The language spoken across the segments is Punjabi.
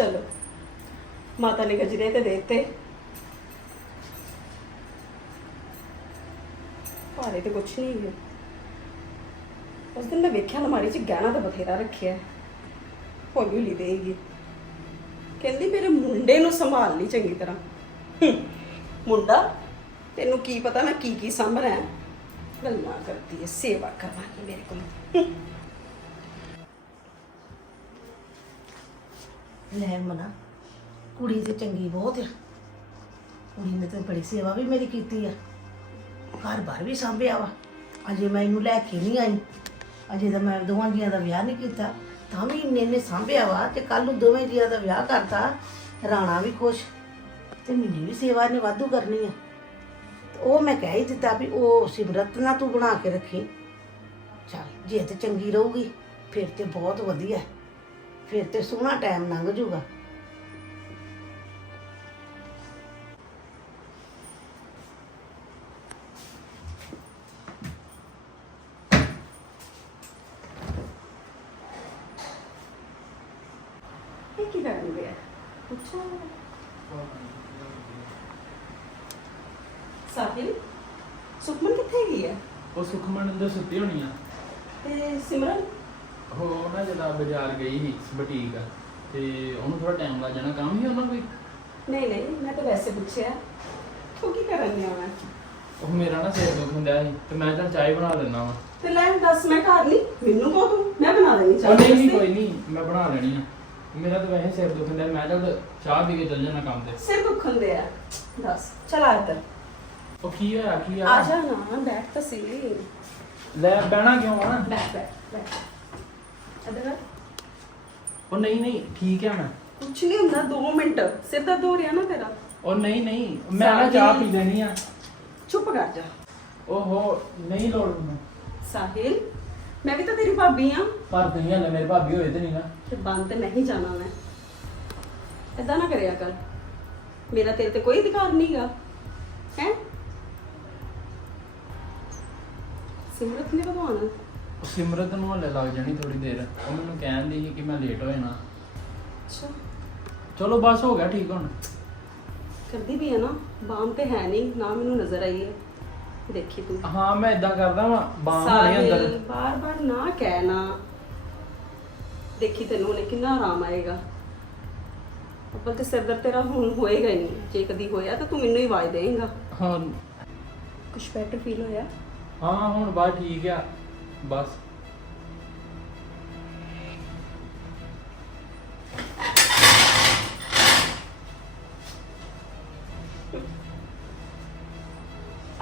ਚਲੋ। ਮਾਤਾ ਨੇ ਗਜਰੇ ਤੇ ਦੇਤੇ। ਭਾਰੇ ਤੇ ਕੁਛ ਨਹੀਂ ਹੈ। ਉਸ ਦਿਨ ਮੈਂ ਵੇਖਿਆ ਅਲਮਾਰੀ 'ਚ ਗਹਿਣਾ ਤਾਂ ਬਥੇਰਾ ਰੱਖਿਆ। ਹੈ। ਹੌਲੀ ਹੌਲੀ ਦੇਗੀ ਕਹਿੰਦੀ, ਮੇਰੇ ਮੁੰਡੇ ਨੂੰ ਸੰਭਾਲ ਲਈ ਚੰਗੀ ਤਰ੍ਹਾਂ। ਮੁੰਡਾ, ਤੈਨੂੰ ਕੀ ਪਤਾ ਮੈਂ ਕੀ ਕੀ ਸੰਭਣਾ ਹੈ ਗੱਲਾਂ ਕਰਦੀ ਹੈ, ਸੇਵਾ ਕਰਵਾਉਣੀ ਮੇਰੇ ਕੋਲ। ਲੈ ਮਨਾ ਕੁੜੀ ਤੇ ਚੰਗੀ ਬਹੁਤ ਆ। ਕੁੜੀ ਨੇ ਤੇ ਬੜੀ ਸੇਵਾ ਵੀ ਮੇਰੀ ਕੀਤੀ ਆ। ਘਰ ਬਾਰ ਵੀ ਸੰਭਿਆ ਵਾ। ਅਜੇ ਮੈਂ ਇਹਨੂੰ ਲੈ ਕੇ ਨਹੀਂ ਆਈ। ਅਜੇ ਤਾਂ ਮੈਂ ਦੋਵਾਂ ਜੀਆਂ ਦਾ ਵਿਆਹ ਨਹੀਂ ਕੀਤਾ। ਤਾਂ ਵੀ ਇੰਨੇ ਨੇ ਸੰਭਿਆ ਵਾ ਤੇ ਕੱਲ ਨੂੰ ਦੋਵੇਂ ਜੀਆਂ ਦਾ ਵਿਆਹ ਕਰਤਾ। ਰਾਣਾ ਵੀ ਖੁਸ਼ ਤੇ ਮੈਨੂੰ ਵੀ ਸੇਵਾ ਨੇ ਵਾਧੂ ਕਰਨੀ ਆ। ਉਹ ਮੈਂ ਕਹਿ ਹੀ ਦਿੱਤਾ ਵੀ ਉਹ ਸਿਮਰਤ ਨਾ ਤੂੰ ਬਣਾ ਕੇ ਰੱਖੀ। ਚੱਲ, ਜੇ ਤੇ ਚੰਗੀ ਰਹੂਗੀ, ਫਿਰ ਤੇ ਬਹੁਤ ਵਧੀਆ। ਫਿਰ ਤੇ ਸੋਹਣਾ ਟਾਈਮ ਲੰਘ ਜਾਊਗਾ ਇਹ ਕੀ ਕਰਨ ਗਿਆ ਪੁੱਛੋ। ਸਾਹਿਲ ਸੁਖਮਨ ਕਿੱਥੇ ਗਈ ਹੈ? ਉਹ ਸੁਖਮਨ ਅੰਦਰ ਸੁੱਤੀ ਹੋਣੀ ਆ। ਤੇ ਸਿਮਰਨ? ਉਹ ਨਾ ਜਦਾ ਬਾਜ਼ਾਰ ਗਈ ਸੀ ਬੁਟੀਕ ਤੇ ਉਹਨੂੰ ਥੋੜਾ ਟਾਈਮ ਲੱਗ ਜਾਣਾ। ਕੰਮ ਹੀ ਉਹਨਾਂ ਕੋਈ? ਨਹੀਂ ਨਹੀਂ ਮੈਂ ਤਾਂ ਵੈਸੇ ਪੁੱਛਿਆ। ਤੂੰ ਕੀ ਕਰਨ ਗਿਆ ਮੈਂ ਉਹ ਮੇਰਾ ਨਾ ਸਿਰ ਦੁਖ ਹੁੰਦਾ ਸੀ ਤੇ ਮੈਂ ਤਾਂ ਚਾਹ ਬਣਾ ਲੈਣਾ ਵਾ। ਤੇ ਲੈ ਦੱਸ ਮੈਂ ਘਰ ਨਹੀਂ। ਮੈਨੂੰ ਕੋ ਤੂੰ? ਮੈਂ ਬਣਾ ਦੇਣੀ ਉਹ ਨਹੀਂ ਨਹੀਂ ਵਾਸਤੇ। ਕੋਈ ਨਹੀਂ ਮੈਂ ਬਣਾ ਲੈਣੀ ਆ। ਮੇਰਾ ਤਾਂ ਵੈਸੇ ਸਿਰ ਦੁਖ ਹੁੰਦਾ ਮੈਂ ਤਾਂ ਚਾਹ ਪੀ ਕੇ ਚੱਲ ਜਾਣਾ ਕੰਮ ਤੇ। ਸਿਰ ਦੁਖਣ ਦੇ ਆ ਦੱਸ ਚਲ ਆ ਇੱਧਰ। ਉਹ ਕੀ ਹੋਇਆ ਕੀ ਆ ਜਾ ਨਾ ਬੈਠ ਤਾਂ ਸੀ ਲੈ ਬਹਿਣਾ ਕਿਉਂ ਆ? ਬੈਠ ਬੈਠ ਬੈਠ। ਉਹ ਨਹੀਂ ਨਹੀਂ ਠੀਕ ਆ ਮੈਂ ਕੁਛ ਨਹੀਂ ਹੁੰਦਾ 2 ਮਿੰਟ। ਦਰਦ ਹੋ ਰਿਹਾ ਨਾ ਤੇਰਾ? ਉਹ ਨਹੀਂ ਨਹੀਂ ਮੈਂ ਨਾ ਚਾਹ ਪੀ ਲੈਣੀ ਆ। ਚੁੱਪ ਕਰ ਜਾ। ਓਹੋ ਨਹੀਂ ਲੋੜ ਮੈਨੂੰ। ਸਾਹਿਲ ਮੈਂ ਵੀ ਤਾਂ ਤੇਰੀ ਭਾਬੀ ਆ। ਪਰ ਤੁਸੀਂ ਹਲੇ ਮੇਰੇ ਭਾਬੀ ਹੋਏ ਤੇ ਨਹੀਂ ਨਾ। ਤੇ ਬੰਦ ਤੇ ਨਹੀਂ ਜਾਣਾ ਮੈਂ। ਏਦਾਂ ਨਾ ਕਰਿਆ ਕਰ। ਮੇਰਾ ਤੇਰੇ ਤੇ ਕੋਈ ਅਧਿਕਾਰ ਨਹੀਂਗਾ ਹੈ? ਸਿਮਰਤ ਨੇ ਆਉਣਾ ਉਹ ਸਿਮਰਤ ਨੂੰ ਹਲੇ ਲੱਗ ਜਾਣੀ ਥੋੜੀ ਦੇਰ। ਉਹ ਮੈਨੂੰ ਕਹਿੰਦੀ ਸੀ ਕਿ ਮੈਂ ਲੇਟ ਹੋ ਜਾਣਾ। ਅੱਛਾ। ਚਲੋ ਬਸ ਹੋ ਗਿਆ ਠੀਕ ਹੁਣ। ਕਰਦੀ ਵੀ ਹੈ ਨਾ ਬਾਮ ਤੇ ਹੈ ਨਹੀਂ ਨਾ ਮੈਨੂੰ ਨਜ਼ਰ ਆਈ ਹੈ। ਦੇਖੀ ਤੂੰ। ਹਾਂ ਮੈਂ ਇਦਾਂ ਕਰਦਾ ਵਾਂ ਬਾਂਹ ਹੋਣੀ ਅੰਦਰ। ਬਾਰ ਬਾਰ ਨਾ ਕਹਿ ਨਾ। ਦੇਖੀ ਤੈਨੂੰ ਉਹਨੇ ਕਿੰਨਾ ਆਰਾਮ ਆਏਗਾ। ਅੱਬਲ ਤੇ ਸਿਰ ਦਰਦ ਤੇਰਾ ਹੁਣ ਹੋਏਗਾ ਹੀ ਨਹੀਂ। ਜੇ ਕਦੀ ਹੋਇਆ ਤਾਂ ਤੂੰ ਮੈਨੂੰ ਹੀ ਆਵਾਜ਼ ਦੇਏਗਾ ਹਾਂ ਕੁਛ ਬੈਟਰ ਫੀਲ ਹੋਇਆ? ਹਾਂ ਹੁਣ ਬਾਅਦ ਠੀਕ ਆ। ਬਸ।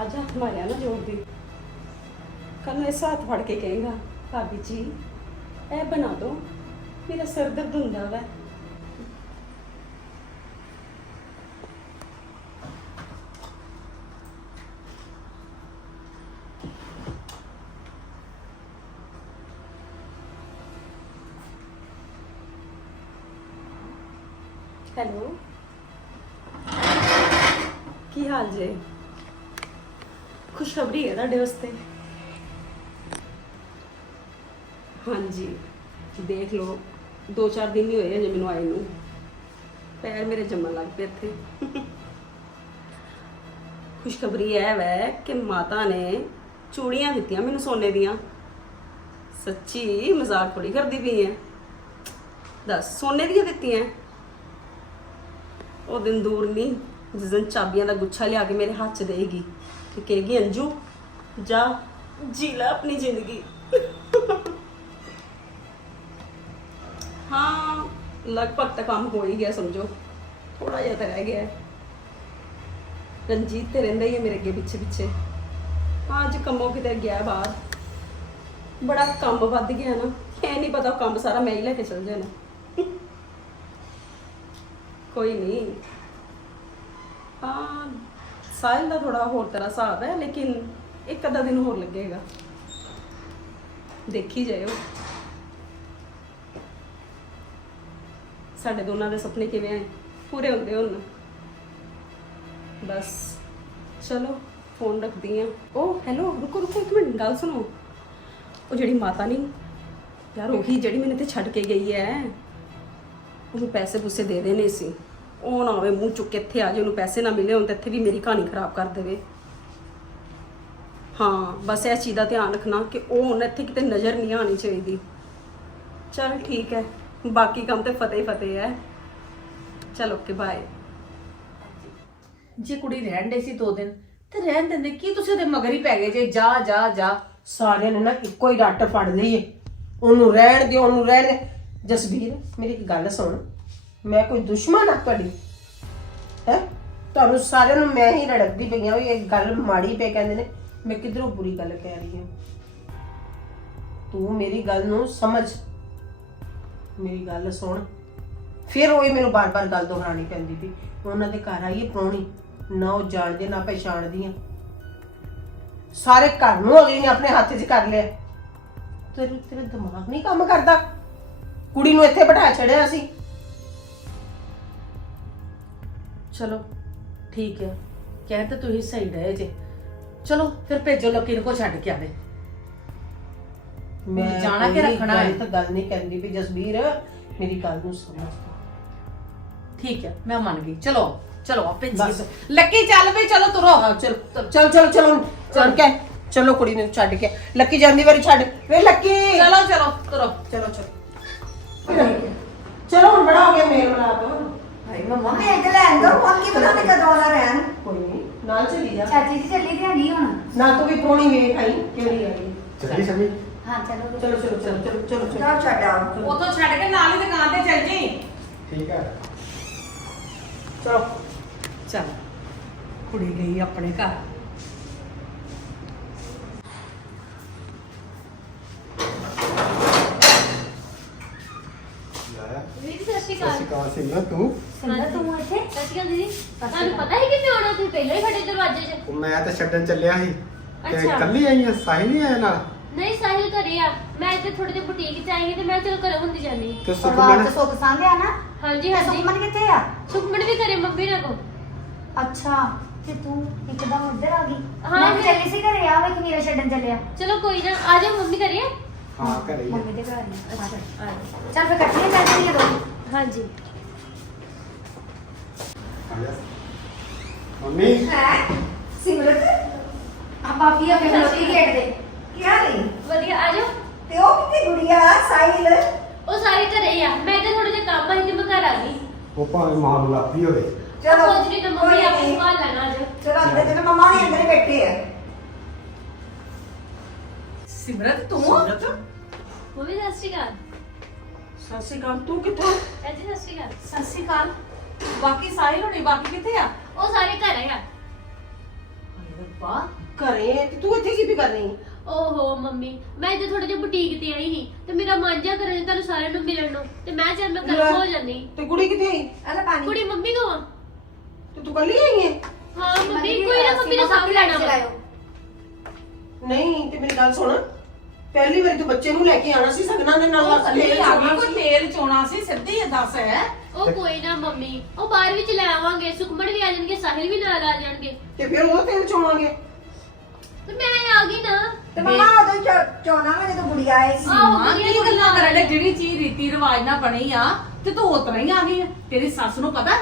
ਅੱਜ ਹੱਥ ਮਾਰਿਆ ਨਾ ਜੋੜ ਦੀ। ਕੱਲ ਨੂੰ ਇਸ ਹੱਥ ਫੜ ਕੇ ਕਹੇਗਾ, ਭਾਬੀ ਜੀ, ਇਹ ਬਣਾ ਦੋ, ਮੇਰਾ ਸਿਰ ਦਰਦ ਹੁੰਦਾ ਵਾ ਹੈਲੋ ਕੀ ਹਾਲ ਜੇ? ਖੁਸ਼ਖਬਰੀ ਹੈ ਤੁਹਾਡੇ ਵਾਸਤੇ। ਹਾਂਜੀ। ਦੇਖ ਲਓ, ਦੋ ਚਾਰ ਦਿਨ ਹੀ ਹੋਏ ਅਜੇ ਮੈਨੂੰ ਆਏ ਨੂੰ। ਪੈਰ ਮੇਰੇ ਜੰਮਣ ਲੱਗ ਪਏ ਇੱਥੇ। ਖੁਸ਼ਖਬਰੀ ਇਹ ਵੈ ਕਿ ਮਾਤਾ ਨੇ ਚੂੜੀਆਂ ਦਿੱਤੀਆਂ ਮੈਨੂੰ ਸੋਨੇ ਦੀਆਂ। ਸੱਚੀ ਮਜ਼ਾਕ ਥੋੜੀ ਕਰਦੀ ਪਈ ਐ। ਦੱਸ, ਸੋਨੇ ਦੀਆਂ ਦਿੱਤੀਆਂ? ਉਹ ਦਿਨ ਦੂਰ ਨਹੀਂ ਜਿਸ ਦਿਨ ਚਾਬੀਆਂ ਦਾ ਗੁੱਛਾ ਲਿਆ ਕੇ ਮੇਰੇ ਹੱਥ 'ਚ ਦੇਗੀ ਕਿ ਕਹੇਗੀ, ਅੰਜੂ, ਜਾ, ਜੀ ਲੈ ਆਪਣੀ ਜ਼ਿੰਦਗੀ। ਹਾਂ, ਲਗਭਗ ਤਾਂ ਕੰਮ ਹੋ ਹੀ ਗਿਆ, ਸਮਝੋ। ਥੋੜਾ ਜਿਹਾ ਤਾਂ ਰਹਿ ਗਿਆ। ਰਣਜੀਤ ਤੇ ਰਹਿੰਦਾ ਹੀ ਹੈ ਮੇਰੇ ਅੱਗੇ ਪਿੱਛੇ ਪਿੱਛੇ। ਹਾਂ, ਅੱਜ ਕੰਮੋਂ ਕਿਤੇ ਗਿਆ ਬਾਹਰ। ਬੜਾ ਕੰਮ ਵੱਧ ਗਿਆ ਨਾ। ਇਹ ਨਹੀਂ ਪਤਾ ਕੰਮ ਸਾਰਾ ਮੈਂ ਹੀ ਲੈ ਕੇ ਚਲ ਜਾਣਾ। ਕੋਈ ਨਹੀਂ। ਹਾਂ ਸਾਹਿਲ ਦਾ ਥੋੜਾ ਹੋਰ ਤਰ੍ਹਾਂ ਹਿਸਾਬ ਹੈ, ਲੇਕਿਨ ਇੱਕ ਅੱਧਾ ਦਿਨ ਹੋਰ ਲੱਗੇਗਾ। ਦੇਖੀ ਜਾਇਓ। ਸਾਡੇ ਦੋਨਾਂ ਦੇ ਸੁਪਨੇ ਕਿਵੇਂ ਆਏ? ਪੂਰੇ ਹੁੰਦੇ ਹੁਣ। ਬਸ, ਚਲੋ, ਫੋਨ ਰੱਖਦੀ ਆ ਉਹ ਹੈਲੋ, ਰੁਕੋ ਰੁਕੋ, ਇੱਕ ਮਿੰਟ, ਗੱਲ ਸੁਣੋ। ਉਹ ਜਿਹੜੀ ਮਾਤਾ ਨਹੀਂ ਯਾਰ ਉਹੀ ਜਿਹੜੀ ਮੈਨੂੰ ਤੇ ਛੱਡ ਕੇ ਗਈ ਹੈ, ਉਹਨੂੰ ਪੈਸੇ ਪੂਸੇ ਦੇ ਦੇਣੇ ਸੀ। ਉਹ ਨਾ ਹੋਵੇ, ਮੂੰਹ ਚੁੱਕ ਕੇ ਇੱਥੇ ਆ ਜੇ ਉਹਨੂੰ ਪੈਸੇ ਨਾ ਮਿਲੇ ਹੁਣ ਤਾਂ ਇੱਥੇ ਵੀ ਮੇਰੀ ਕਹਾਣੀ ਖਰਾਬ ਕਰ ਦੇਵੇ। ਹਾਂ, ਬਸ ਇਸ ਚੀਜ਼ ਦਾ ਧਿਆਨ ਰੱਖਣਾ ਕਿ ਉਹ ਹੁਣ ਇੱਥੇ ਕਿਤੇ ਨਜ਼ਰ ਨਹੀਂ ਆਣੀ ਚਾਹੀਦੀ। ਚਲ ਠੀਕ ਹੈ, ਬਾਕੀ ਕੰਮ ਤੇ ਫਤਿਹ ਹੀ ਫਤਿਹ ਹੈ। ਚਲ ਓਕੇ ਬਾਏ ਜੇ ਕੁੜੀ ਰਹਿਣ ਦੇ ਸੀ ਦੋ ਦਿਨ, ਤੇ ਰਹਿਣ ਦਿੰਦੇ ਕੀ ਤੁਸੀਂ ਉਹਦੇ ਮਗਰ ਹੀ ਪੈ ਗਏ ਜੇ? ਜਾ ਜਾ ਜਾ। ਸਾਰਿਆਂ ਨੇ ਨਾ ਇੱਕੋ ਹੀ ਰੱਟ ਫੜ ਲਈ ਏ। ਉਹਨੂੰ ਰਹਿਣ ਦਿਓ, ਉਹਨੂੰ ਰਹਿਣ ਦੇ ਜਸਵੀਰ, ਮੇਰੀ ਇੱਕ ਗੱਲ ਸੁਣ। ਮੈਂ ਕੋਈ ਦੁਸ਼ਮਣ ਆ ਤੁਹਾਡੀ? ਹੈ? ਤੁਹਾਨੂੰ ਸਾਰਿਆਂ ਨੂੰ ਮੈਂ ਹੀ ਰੜਕਦੀ ਪਈ ਆ ਵੀ ਇਹ ਗੱਲ ਮਾੜੀ ਪਏ ਕਹਿੰਦੇ ਨੇ। ਮੈਂ ਕਿਧਰੋਂ ਬੁਰੀ ਗੱਲ ਕਹਿ ਰਹੀ ਹਾਂ? ਤੂੰ ਮੇਰੀ ਗੱਲ ਨੂੰ ਸਮਝ। ਮੇਰੀ ਗੱਲ ਸੁਣ। ਫਿਰ ਉਹ ਮੈਨੂੰ ਬਾਰ-ਬਾਰ ਗੱਲ ਦੁਹਰਾਣੀ ਪੈਂਦੀ ਵੀ ਉਹਨਾਂ ਦੇ ਘਰ ਆਈਏ ਪ੍ਰਾਹੁਣੀ। ਨਾ ਉਹ ਜਾਣਦੇ, ਨਾ ਪਛਾਣਦੀਆਂ ਸਾਰੇ ਘਰ ਨੂੰ ਅਗਲੀ ਨੇ ਆਪਣੇ ਹੱਥ 'ਚ ਕਰ ਲਿਆ। ਤੇਰੇ ਤੇਰਾ ਦਿਮਾਗ ਨਹੀਂ ਕੰਮ ਕਰਦਾ? ਕੁੜੀ ਨੂੰ ਇੱਥੇ ਬਿਠਾ ਛੜਿਆ ਸੀ। ਚਲੋ ਠੀਕ ਹੈ ਕਹਿ ਤਾਂ ਤੁਸੀਂ ਸਹੀ ਰਹੇ ਜੇ ਚਲੋ ਫਿਰ ਭੇਜੋ ਲੋਕੀ ਨੂੰ ਕੋ ਛੱਡ ਕੇ ਆਵੇ ਮੈਂ ਜਾਣਾ ਕਿ ਕੋਈ ਰੱਖਣਾ ਹੈ? ਗਲਤ ਗੱਲ ਨਹੀਂ ਕਹਿੰਦੀ ਵੀ ਜਸਵੀਰ ਮੇਰੀ ਗੱਲ ਨੂੰ ਸਮਝ ਠੀਕ ਹੈ ਮੈਂ ਮੰਨ ਗਈ ਚਲੋ ਚਲੋ ਆਪੇ ਬਸ। ਜੀ ਲੱਕੀ ਚੱਲ ਵੀ ਚਲੋ ਤੁਰੋ ਹਾਂ ਚਲ ਚਲ ਚਲ ਚਲੋ ਚਲ ਕੇ ਚਲੋ ਕੁੜੀ ਨੂੰ ਛੱਡ ਕੇ ਲੱਕੀ ਜਾਂਦੀ ਵਾਰੀ ਛੱਡ ਵੇ ਲੱਕੀ ਚਲੋ ਚਲੋ ਤੁਰੋ ਚਲੋ ਚਲੋ ਚਲੋ ਹੁਣ ਬੜਾ ਹੋ ਗਿਆ ਮੇਲ ਬਣਾ ਦੋ ਹਾਏ ਮੰਮਾ ਮੈਂ ਇੱਧਰ ਲੈਣ ਦੋ ਹੁਣ ਕੀ ਪਤਾ ਨਹੀਂ ਕਦੋਂ ਦਾ ਰਹਿਣ। ਕੋਈ ਨਹੀਂ ਨਾਲ ਚਲੀ ਜਾ। ਚਾਚੀ ਜੀ ਚੱਲੀ ਤੇ ਨਹੀਂ ਹੁਣ। ਨਾ ਤੂੰ ਵੀ ਪ੍ਰੋਣੀ ਵੇਖ ਆਈ ਕਿਹੜੀ ਆਈ। ਚੱਲੀ ਸ਼ਮੀ ਹਾਂ ਚਲੋ ਚਲੋ ਚਲੋ ਚਲੋ ਚਲੋ ਚਲੋ ਚਲੋ। ਜਾਓ ਛੱਡ ਆਓ। ਉਤੋਂ ਛੱਡ ਕੇ ਨਾਲ ਹੀ ਦੁਕਾਨ ਤੇ ਚੱਲ ਜੀ। ਠੀਕ ਹੈ ਚਲੋ। ਚੱਲ। ਕੁੜੀ ਗਈ ਆਪਣੇ ਘਰ ਲਾਇਆ ਵੀਰ ਸਤਿ ਅਕਾਲ ਸਿਮਰਨ ਤੂੰ। ਸਿੰਦਰ ਤੂੰ ਇੱਥੇ? ਅਕਾਲ ਦੀਦੀ। ਤੁਹਾਨੂੰ ਪਤਾ ਹੈ ਕਿ ਮੈਂ ਆਉਣਾ ਤੁਸੀਂ ਪਹਿਲਾਂ ਹੀ ਸਾਡੇ ਦਰਵਾਜ਼ੇ 'ਚ? ਉਹ ਮੈਂ ਤਾਂ ਛੱਡਣ ਚੱਲਿਆ ਸੀ। ਤੇ ਅੱਛਾ। ਕੱਲੀ ਆਈ ਆ ਸਾਹਿਲ ਨਹੀਂ ਆਇਆ ਨਾਲ? ਨਹੀਂ ਸਾਹਿਲ ਘਰੇ ਆ। ਮੈਂ ਇੱਥੇ ਥੋੜੇ ਜਿਹਾ ਬੁਟੀਕ 'ਚ ਆਈ ਹਾਂ ਤੇ ਮੈਂ ਚਲੋ ਘਰੇ ਹੁੰਦੀ ਜਾਂਦੀ ਤੇ ਪਰਿਵਾਰ ਸੁਖਮਨ ਚ ਸੁੱਖ ਸਾਂਦੇ ਆ ਨਾ? ਹਾਂਜੀ ਤੇ ਹਾਂਜੀ। ਸੁਖਮਨ ਕਿੱਥੇ ਆ? ਸੁਖਮਣ ਵੀ ਘਰੇ ਮੰਮੀ ਨਾਲ ਕੋ ਅੱਛਾ ਤੇ ਤੂੰ ਇੱਕਦਮ ਉੱਧਰ ਆ ਗਈ। ਹਾਂ, ਮੈਂ ਵੀ ਮੈਂ- ਚੱਲੀ ਸੀ ਘਰੇ ਆ ਵੇ ਮੇਰਾ ਛੱਡਣ ਚੱਲਿਆ। ਚਲੋ ਕੋਈ ਨਾ ਆ ਜਾਓ ਮੰਮੀ ਘਰੇ ਆ। ਹਾਂ ਘਰੇ ਹੀ ਆ। ਮੰਮੀ ਦੇ ਘਰ ਨੇ ਅੱਛਾ ਆ ਜਾਓ। ਚੱਲ ਫਿਰ ਇਕੱਠੀਆਂ ਚੱਲ ਜਾਂਦੀਆਂ ਦੋ ਹਾਂਜੀ। ਆ ਜਾ। ਮੰਮੀ। ਹੈ ਸਿਮਰਤ ਆ ਬਾਪੀ ਆ ਫਿਰ ਲੋਕੀ ਗੇਟ ਦੇ ਕੀ ਹਾਲ ਹੈ ਵਧੀਆ ਆ ਜਾਓ। ਤੇ ਉਹ ਕਿੱਥੇ ਗੁੜੀਆ ਸਾਹਿਲ? ਉਹ ਸਾਰੇ ਘਰੇ ਹੀ ਆ। ਮੈਂ ਤੇ ਥੋੜੇ ਜਿਹਾ ਕੰਮ ਆਈ ਤੇ ਮੈਂ ਘਰ ਆ ਗਈ। ਉਹ ਭਾਵੇਂ ਮਾਮਲਾ ਵੀ ਹੋਵੇ। ਚਲੋ ਸੋਚ ਰਹੀ ਤਾਂ ਮੰਮੀ ਕੋਈ ਆਪੇ ਨਹੀਂ। ਸੰਭਾਲ ਲੈਣਾ ਜਾਓ। ਚਲੋ ਅੰਦਰ ਚਲੋ ਮਮਾ ਨੇ ਅੰਦਰ ਹੀ ਬੈਠੇ ਆ। ਸਿਮਰਤ ਤੂੰ? ਸਿਮਰਤ? ਮੰਮੀ ਸਤਿ ਸ਼੍ਰੀ ਅਕਾਲ। ਸਤਿ ਸ਼੍ਰੀ ਅਕਾਲ ਤੂੰ ਕਿੱਥੋਂ? ਹਾਂਜੀ ਸਤਿ ਸ਼੍ਰੀ ਅਕਾਲ। ਸਤਿ ਸ਼੍ਰੀ ਅਕਾਲ। ਬਾਕੀ ਸਾਹਿਲ ਹੋਣੀ ਬਾਕੀ ਕਿੱਥੇ ਆ? ਉਹ ਸਾਰੇ ਘਰੇ ਆ ਰੱਬਾ ਘਰੇ ਤੇ ਤੂੰ ਇੱਥੇ ਕੀ ਵੀ ਕਰ ਰਹੀ? ਹੈ ਓਹੋ ਮੰਮੀ ਮੈਂ ਇੱਥੇ ਥੋੜੇ ਜਿਹਾ ਬੁਟੀਕ ਤੇ ਆਈ ਸੀ ਤੇ ਮੇਰਾ ਮਨ ਜਿਹਾ ਕਰਨ ਤੁਹਾਨੂੰ ਸਾਰਿਆਂ ਨੂੰ ਮਿਲਣ ਨੂੰ। ਤੇ ਮੈਂ ਚੱਲ ਮੈਂ ਕਰ ਹੋ ਜਾਂਦੀ। ਤੇ ਕੁੜੀ ਕਿੱਥੇ ਆਈ ਅਲੇ ਪਾਣੀ। ਕੁੜੀ ਮੰਮੀ ਕੋ ਆ ਤੇ ਤੂੰ ਕੱਲੀ ਆਈ ਹੈ ਹਾਂ ਮੰਮੀ ਕੋਈ ਨਾ ਮੰਮੀ ਨੇ ਸਾਂਭ ਲੈਣਾ ਵਾ। ਨਹੀਂ ਤੇ ਮੇਰੀ ਗੱਲ ਸੁਣ। ਪਹਿਲੀ ਵਾਰੀ ਤੂੰ ਬੱਚੇ ਨੂੰ ਲੈ ਕੇ ਆਣਾ ਸੀ ਸਗਨਾ ਦੇ ਨਾਲ ਉਹ ਥੱਲੇ ਆ ਗਈ ਕੋਈ ਤੇਲ ਚੋਣਾ ਸੀ ਸਿੱਧੀ ਇਹ ਦੱਸ ਹੈ। ਉਹ ਕੋਈ ਨਾ ਮੰਮੀ ਉਹ ਬਾਹਰ ਵਿੱਚ ਲੈ ਆਵਾਂਗੇ ਸੁਖਮਣ ਵੀ ਆ ਜਾਣਗੇ ਸਾਹਿਲ ਵੀ ਨਾਲ ਆ ਜਾਣਗੇ। ਤੇ ਫਿਰ ਉਹ ਤੇਲ ਚੋਵਾਂਗੇ। ਤੇ ਮੈਂ ਆ ਗਈ ਨਾ। ਤੇ ਮਮਾ ਉਦੋਂ ਚੋਣਾ ਵਾ ਜਦੋਂ ਗੁੜੀਆ ਆਈ ਸੀ। ਆਹੋ, ਮਾਂ ਕੀ ਗੱਲਾਂ ਕਰਨ ਦੇ ਜਿਹੜੀ ਚੀਜ਼ ਰੀਤੀ ਰਿਵਾਜ ਨਾਲ ਬਣੀ ਆ ਤੇ ਤੂੰ ਉਤਰਾ ਹੀ ਆ ਗਈ ਆ। ਤੇਰੀ ਸੱਸ ਨੂੰ ਪਤਾ?